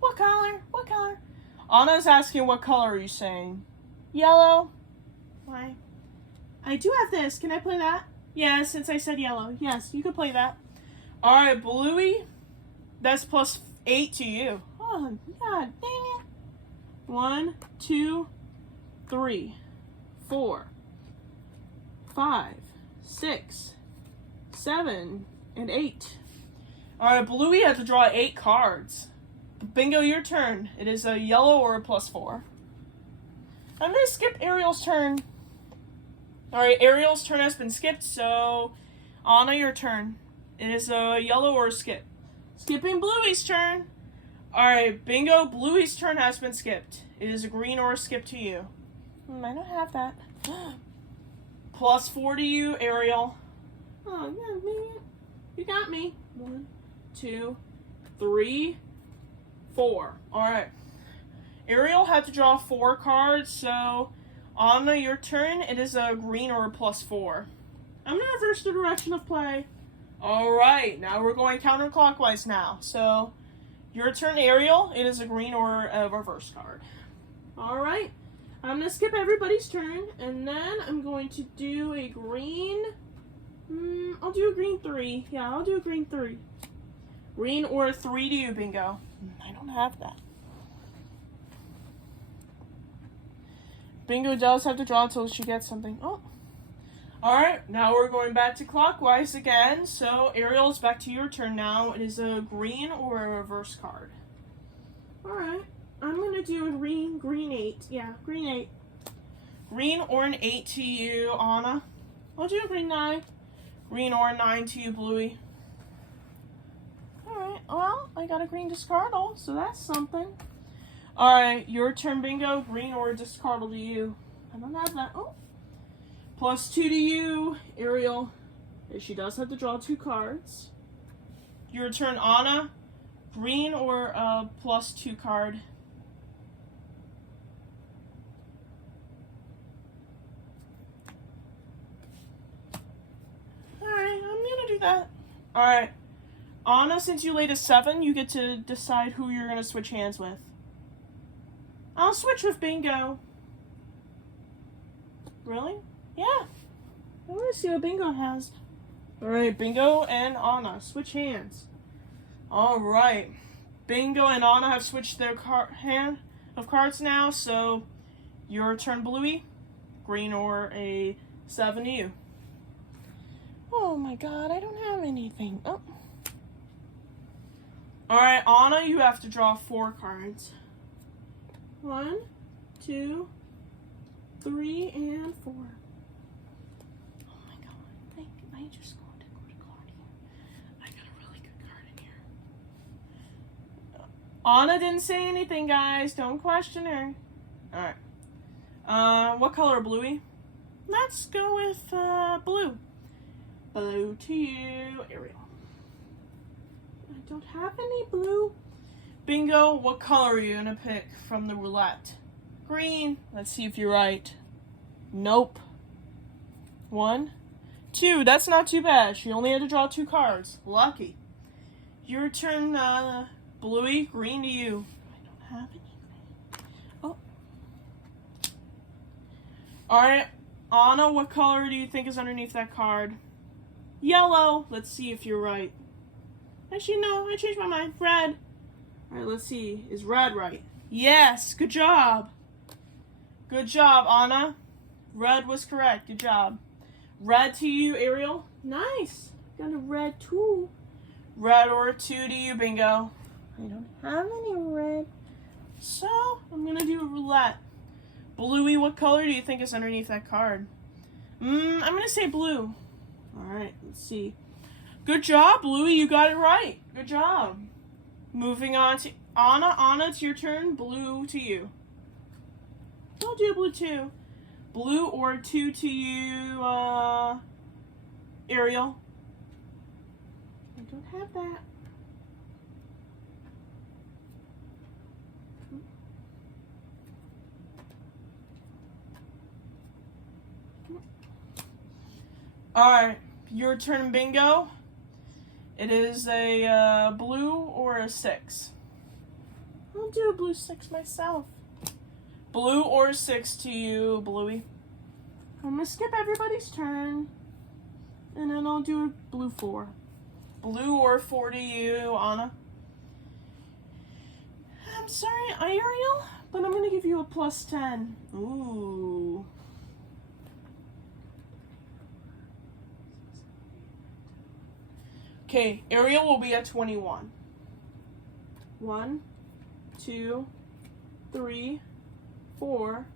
What color? What color? Anna's asking what color are you saying? Yellow? Why? I do have this. Can I play that? Yes, since I said yellow. Yes, you can play that. Alright, Bluey. That's +8 to you. Oh, God dang it. 1, 2, 3, 4, 5, 6, 7, and 8. Alright, Bluey had to draw 8 cards. Bingo, your turn. It is a yellow or a +4. I'm going to skip Ariel's turn. Alright, Ariel's turn has been skipped, so Anna, your turn. It is a yellow or a skip. Skipping Bluey's turn. Alright, bingo, Bluey's turn has been skipped. It is a green or a skip to you. I don't have that. +4 to you, Ariel. Oh, yeah, man. You got me. 1, 2, 3, 4. Alright. Ariel had to draw 4 cards, so Anna, your turn. It is a green or a +4. I'm going to reverse the direction of play. Alright, now we're going counterclockwise now. So, your turn, Ariel. It is a green or a reverse card. Alright, I'm going to skip everybody's turn, and then I'm going to do a green. I'll do a green 3. Yeah, I'll do a green 3. Green or a 3 to you, bingo. I don't have that. Bingo does have to draw until she gets something. Oh. Alright, now we're going back to clockwise again. So, Ariel, it's back to your turn now. It is a green or a reverse card. Alright, I'm going to do a green 8. Yeah, green 8. Green or an 8 to you, Anna. I'll do a green 9. Green or a 9 to you, Bluey. Alright, well, I got a green discardal, so that's something. Alright, your turn, bingo. Green or a discardal to you. I don't have that. Oh. +2 to you, Ariel. She does have to draw 2 cards. Your turn, Anna. Green or a +2 card. Alright, I'm gonna do that. Alright. Anna, since you laid a 7, you get to decide who you're gonna switch hands with. I'll switch with Bingo. Really? Yeah. I want to see what Bingo has. Alright, Bingo and Anna, switch hands. Alright. Bingo and Anna have switched their hand of cards now, so your turn, Bluey. Green or a 7 to you. Oh my god, I don't have anything. Oh. Alright, Anna, you have to draw 4 cards. 1, 2, 3, and 4. Oh my god, I just going to go to card here. I got a really good card in here. Anna didn't say anything, guys. Don't question her. Alright. What color, Bluey? Let's go with blue. Blue to you, Ariel. I don't have any blue. Bingo, what color are you going to pick from the roulette? Green. Let's see if you're right. Nope. 1, 2. That's not too bad. She only had to draw 2 cards. Lucky. Your turn, Bluey. Green to you. I don't have anything. Oh. Alright. Anna, what color do you think is underneath that card? Yellow. Let's see if you're right. Actually, no. I changed my mind. Red. Alright, let's see. Is red right? Yes. Good job. Good job, Anna. Red was correct. Good job. Red to you, Ariel. Nice. Got a red 2. Red or a 2 to you, Bingo. I don't have any red. So, I'm going to do a roulette. Bluey, what color do you think is underneath that card? I'm going to say blue. Alright, let's see. Good job, Bluey. You got it right. Good job. Moving on to Anna, it's your turn. Blue to you. I'll do blue too. Blue or 2 to you, Ariel. I don't have that. Alright, your turn, Bingo. It is a blue or a 6. I'll do a blue 6 myself. Blue or 6 to you, Bluey. I'm gonna skip everybody's turn. And then I'll do a blue 4. Blue or 4 to you, Anna. I'm sorry, Ariel, but I'm gonna give you a plus 10. Ooh. Okay, Ariel will be at 21. 1, 2, 3, 4,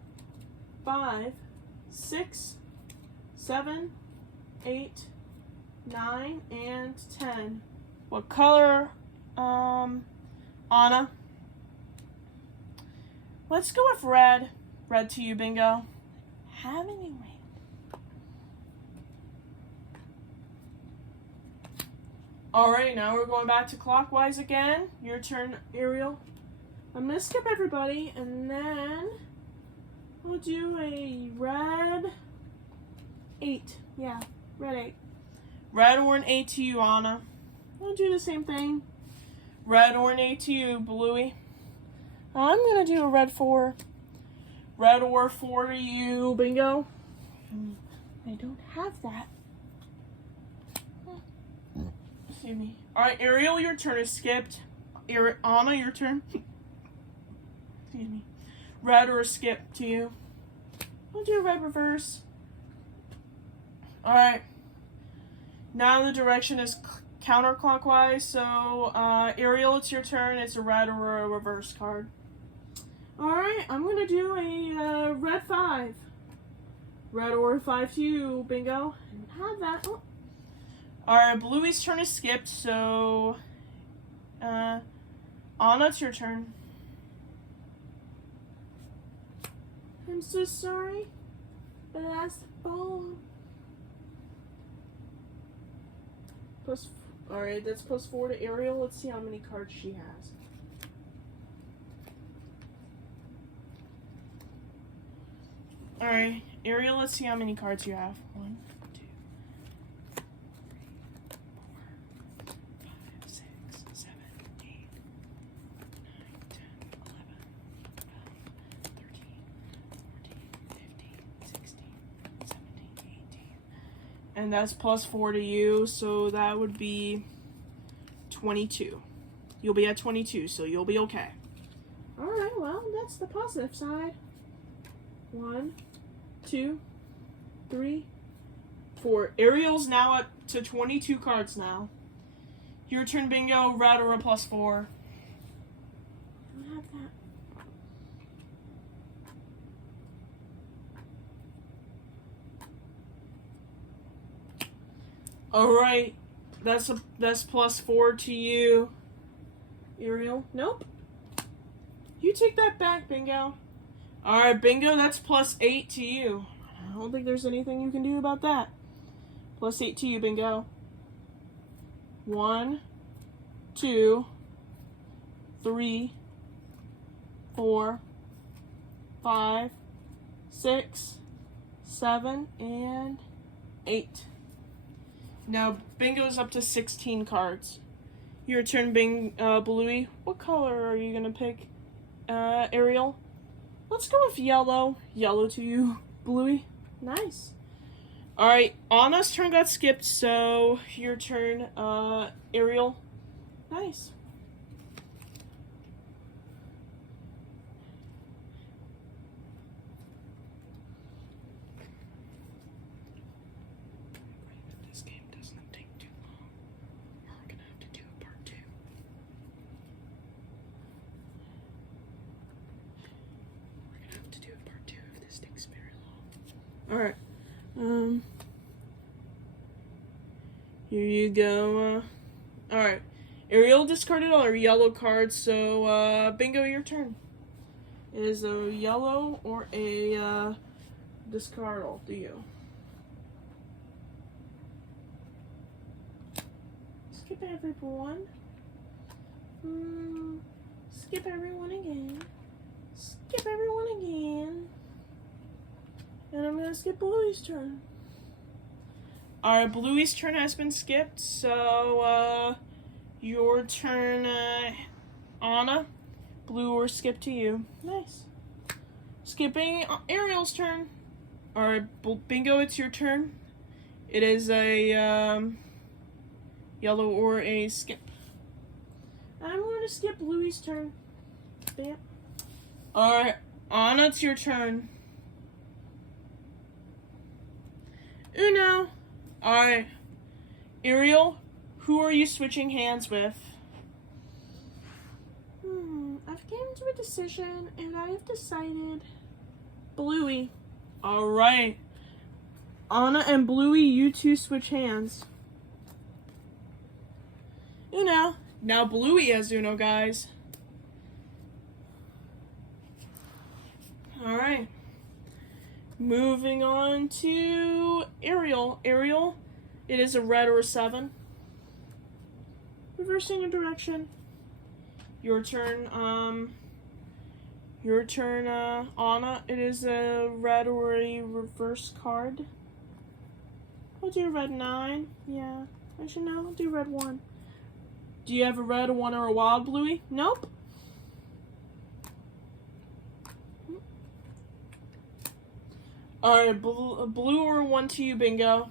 5, 6, 7, 8, 9, and 10. What color, Anna? Let's go with red. Red to you, Bingo. Have any red? Alright, now we're going back to clockwise again. Your turn, Ariel. I'm gonna skip everybody, and then I'll do a red 8. Yeah, red 8. Red or an 8 to you, Anna. I'll do the same thing. Red or an 8 to you, Bluey. I'm gonna do a red 4. Red or 4 to you, Bingo. I don't have that. Excuse me. Alright, Ariel, your turn is skipped. Anna, your turn. Excuse me. Red or skip to you. I'll do a red reverse. Alright. Now the direction is counterclockwise, so Ariel, it's your turn. It's a red or a reverse card. Alright, I'm going to do a red 5. Red or 5 to you, Bingo. I don't have that. Oh. Alright, Bluey's turn is skipped, so Anna, it's your turn. I'm so sorry, but that's the ball. Alright, that's plus 4 to Ariel. Let's see how many cards she has. Alright, Ariel, let's see how many cards you have. 1, 2, 3, 4, 5, 6, 7, 8, 9, 10, 11, 12, 13, 14, 15, 16, 17, 18. And that's plus 4 to you, so that would be 22. You'll be at 22, so you'll be okay. Alright, well, that's the positive side. 1, 2, 3, 4. Ariel's now up to 22 cards now. Your turn, Bingo. Red or a plus 4. I don't have that. Alright. That's plus 4 to you, Ariel. Nope. You take that back, Bingo. Alright, Bingo, that's plus 8 to you. I don't think there's anything you can do about that. Plus 8 to you, Bingo. 1, 2, 3, 4, 5, 6, 7, and 8. Now, Bingo's up to 16 cards. Your turn, Bluey. What color are you going to pick, Ariel? Let's go with yellow. Yellow to you, Bluey. Nice. Alright, Anna's turn got skipped, so your turn, Ariel. Nice. This game doesn't take too long. We're gonna have to do a part 2. To do a part 2 if this takes very long. Alright. Here you go. Alright. Ariel discarded all her yellow cards, so Bingo, your turn. It is a yellow or a discard all to you. Skip everyone. Skip everyone again. Skip everyone again. And I'm gonna skip Bluey's turn. Alright, Bluey's turn has been skipped, so your turn, Anna. Blue or skip to you. Nice. Skipping Ariel's turn. Alright, Bingo, it's your turn. It is a yellow or a skip. I'm going to skip Bluey's turn. Bam. Alright, Anna, it's your turn. Uno. Alright. Ariel, who are you switching hands with? I've came to a decision and I have decided Bluey. Alright. Anna and Bluey, you two switch hands. Uno. Now Bluey has Uno, guys. Alright. Moving on to Ariel. Ariel, it is a red or a 7. Reversing a direction. Your turn, Anna. It is a red or a reverse card. I'll do red 9. Yeah, actually no, I'll do red 1. Do you have a red, a 1, or a wild, Bluey? Nope. Alright, blue or 1 to you, Bingo.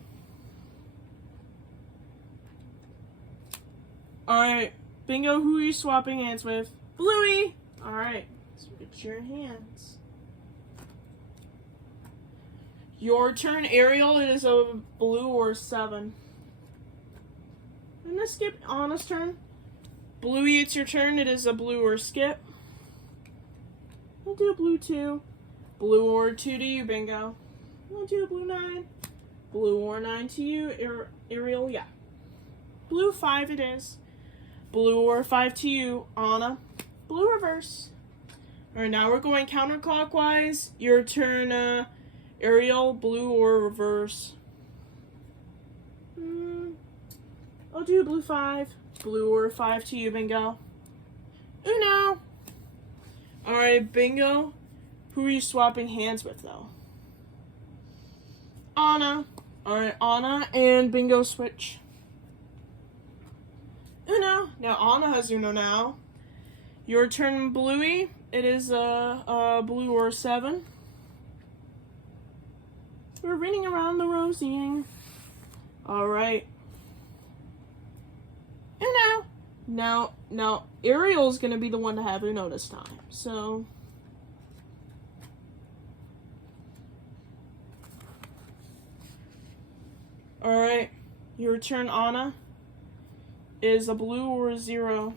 Alright, Bingo, who are you swapping hands with? Bluey! Alright, switch your hands. Your turn, Ariel. It is a blue or 7. I'm gonna skip Anna's turn. Bluey, it's your turn. It is a blue or skip. I'll do a blue 2. Blue or 2 to you, Bingo. I'll do a blue 9. Blue or 9 to you, Ariel. Yeah. Blue 5 it is. Blue or 5 to you, Anna. Blue reverse. Alright, now we're going counterclockwise. Your turn, Ariel. Blue or reverse. I'll do blue 5. Blue or 5 to you, Bingo. Uno. Alright, Bingo. Who are you swapping hands with, though? Anna. Alright, Anna and Bingo switch. Uno. Now Anna has Uno now. Your turn, Bluey. It is a blue or 7. We're running around the rosing. Alright. Uno. Now Ariel's gonna be the one to have Uno this time. So alright. Your turn, Anna. Is a blue or a 0?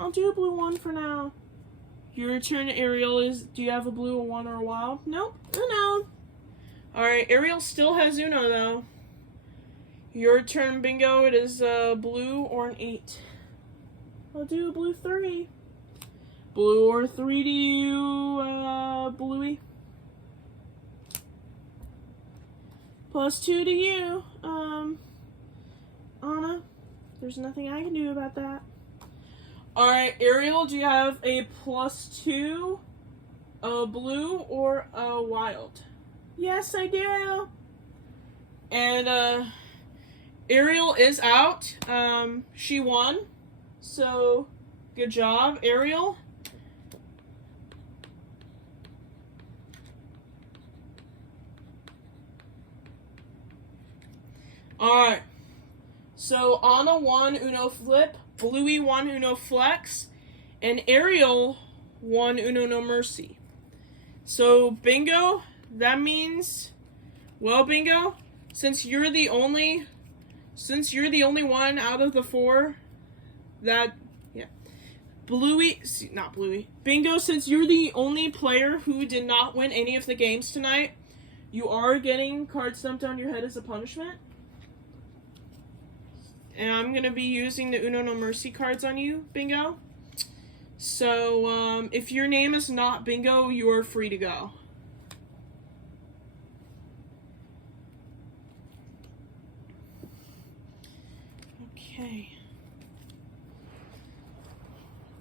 I'll do a blue 1 for now. Your turn, Ariel. Do you have a blue, a 1, or a wild? Nope. Uno. Alright, Ariel still has Uno, though. Your turn, Bingo. It is a blue or an 8. I'll do a blue 3. Blue or 3 to you, Bluey. Plus 2 to you, Anna. There's nothing I can do about that. Alright, Ariel, do you have a plus 2, a blue, or a wild? Yes, I do. And, Ariel is out. She won. So, good job, Ariel. Alright. So, Anna won Uno Flip, Bluey won Uno Flex, and Ariel won Uno No Mercy. So, Bingo, that means, well, Bingo, since you're the only one out of the 4 that, yeah, Bingo, since you're the only player who did not win any of the games tonight, you are getting cards dumped on your head as a punishment. And I'm going to be using the Uno No Mercy cards on you, Bingo. So, if your name is not Bingo, you are free to go. Okay.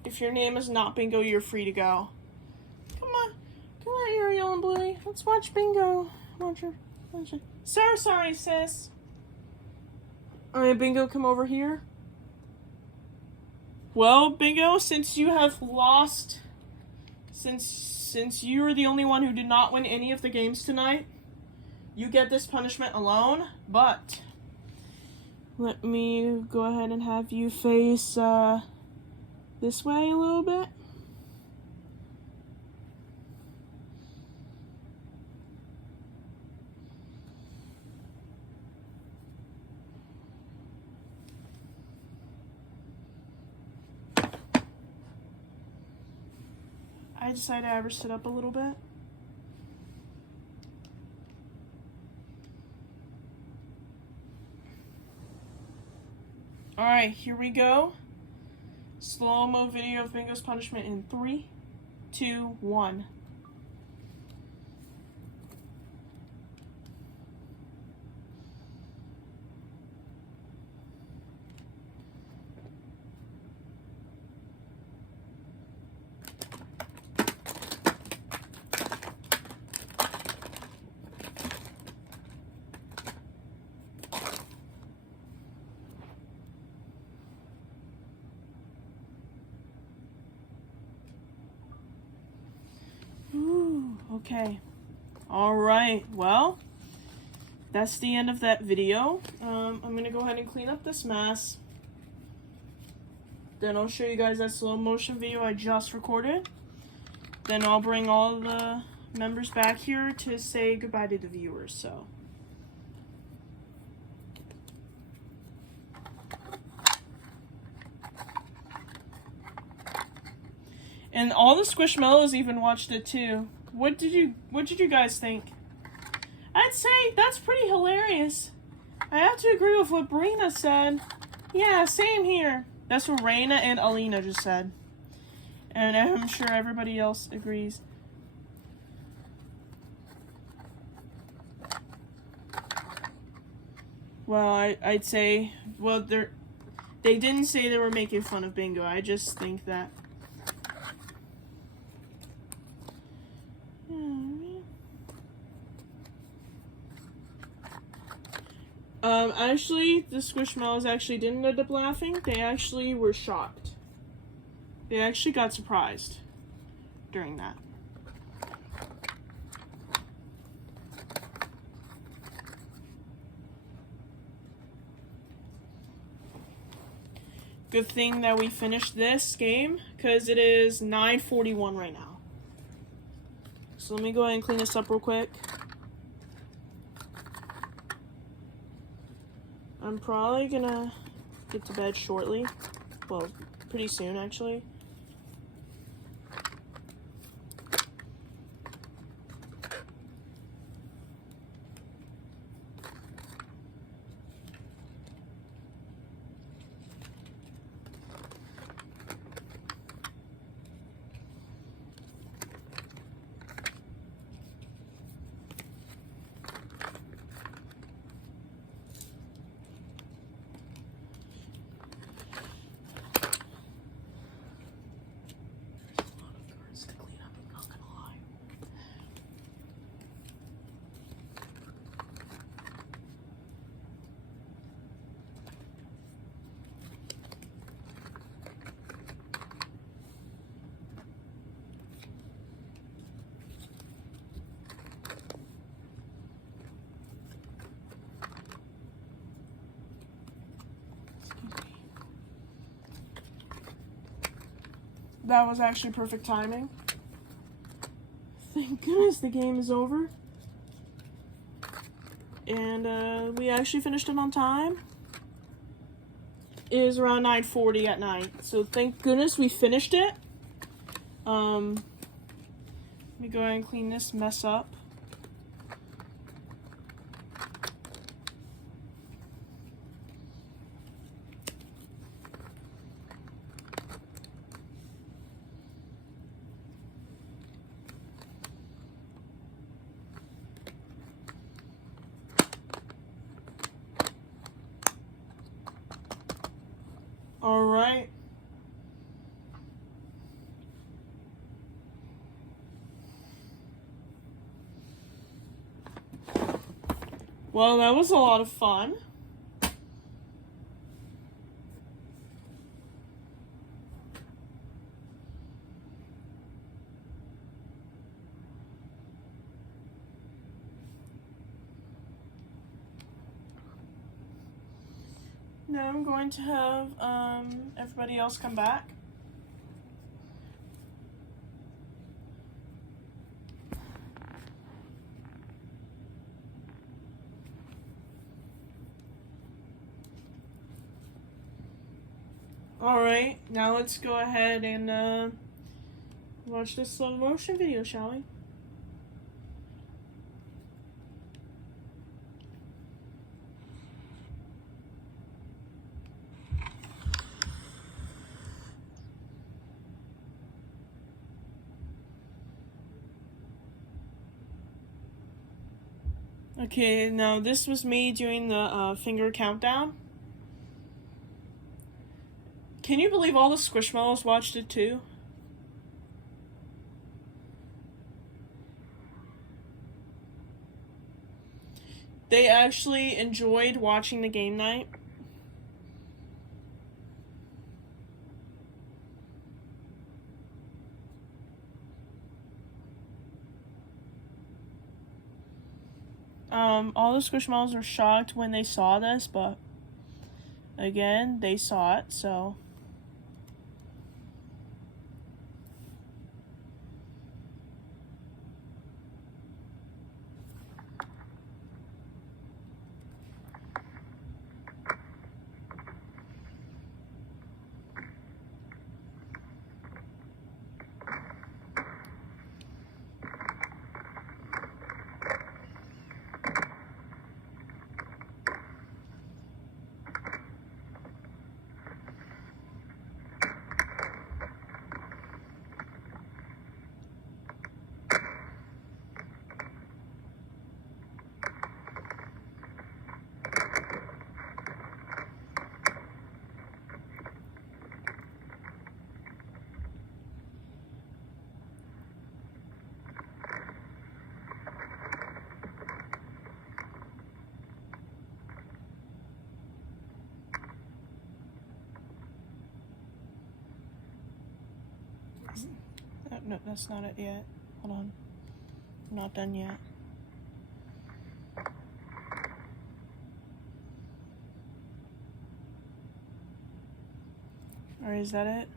If your name is not Bingo, you're free to go. Come on, Ariel and Bluey. Let's watch Bingo. Watch her. Sorry, sis. Alright, Bingo, come over here. Well, Bingo, since you have lost, since you are the only one who did not win any of the games tonight, you get this punishment alone, but let me go ahead and have you face, this way a little bit. I decided to have her sit up a little bit. Alright, here we go. Slow-mo video of Bingo's punishment in 3, 2, 1. Okay. Alright, well, that's the end of that video. I'm going to go ahead and clean up this mess. Then I'll show you guys that slow motion video I just recorded. Then I'll bring all the members back here to say goodbye to the viewers, so. And all the Squishmallows even watched it too. What did you guys think? I'd say that's pretty hilarious. I have to agree with what Brina said. Yeah, same here. That's what Raina and Alina just said. And I'm sure everybody else agrees. Well, I'd say, well, they didn't say they were making fun of Bingo. I just think that. Actually, the Squishmallows actually didn't end up laughing. They actually were shocked. They actually got surprised during that. Good thing that we finished this game, because it is 9:41 right now. So let me go ahead and clean this up real quick. I'm probably gonna get to bed shortly. Well, pretty soon, actually. That was actually perfect timing. Thank goodness the game is over. And we actually finished it on time. It is around 9:40 at night. So thank goodness we finished it. Let me go ahead and clean this mess up. Alright. Well, that was a lot of fun. Now I'm going to have everybody else come back. Alright, now let's go ahead and watch this slow motion video, shall we? Okay, now this was me doing the finger countdown. Can you believe all the Squishmallows watched it too? They actually enjoyed watching the game night. All the Squishmallows were shocked when they saw this, but again, they saw it, so. No, that's not it yet. Hold on. I'm not done yet. Or is that it?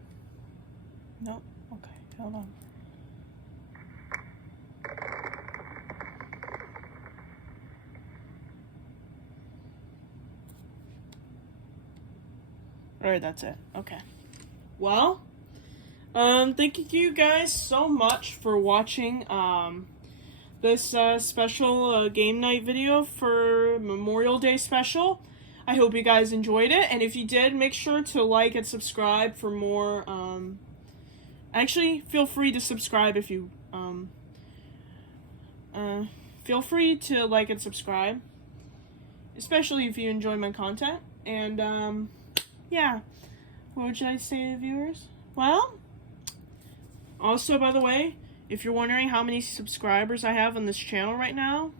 Nope. Okay, hold on. Alright, that's it. Okay. Well, thank you guys so much for watching this special game night video for Memorial Day special. I hope you guys enjoyed it, and if you did, make sure to like and subscribe for more. Actually, feel free to subscribe if you feel free to like and subscribe, especially if you enjoy my content. And yeah, what should I say to viewers? Well, also, by the way, if you're wondering how many subscribers I have on this channel right now,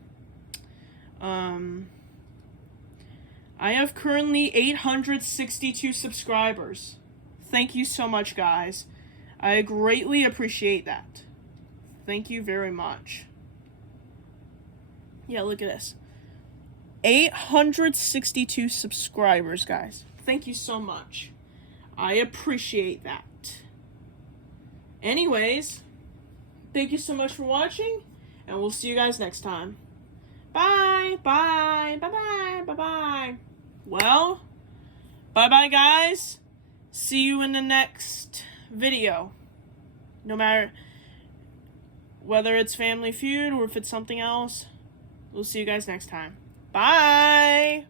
I have currently 862 subscribers. Thank you so much, guys. I greatly appreciate that. Thank you very much. Yeah, look at this. 862 subscribers, guys. Thank you so much. I appreciate that. Anyways, thank you so much for watching, and we'll see you guys next time. Bye, bye, bye-bye, bye-bye. Well, bye-bye, guys. See you in the next video. No matter whether it's Family Feud or if it's something else, we'll see you guys next time. Bye!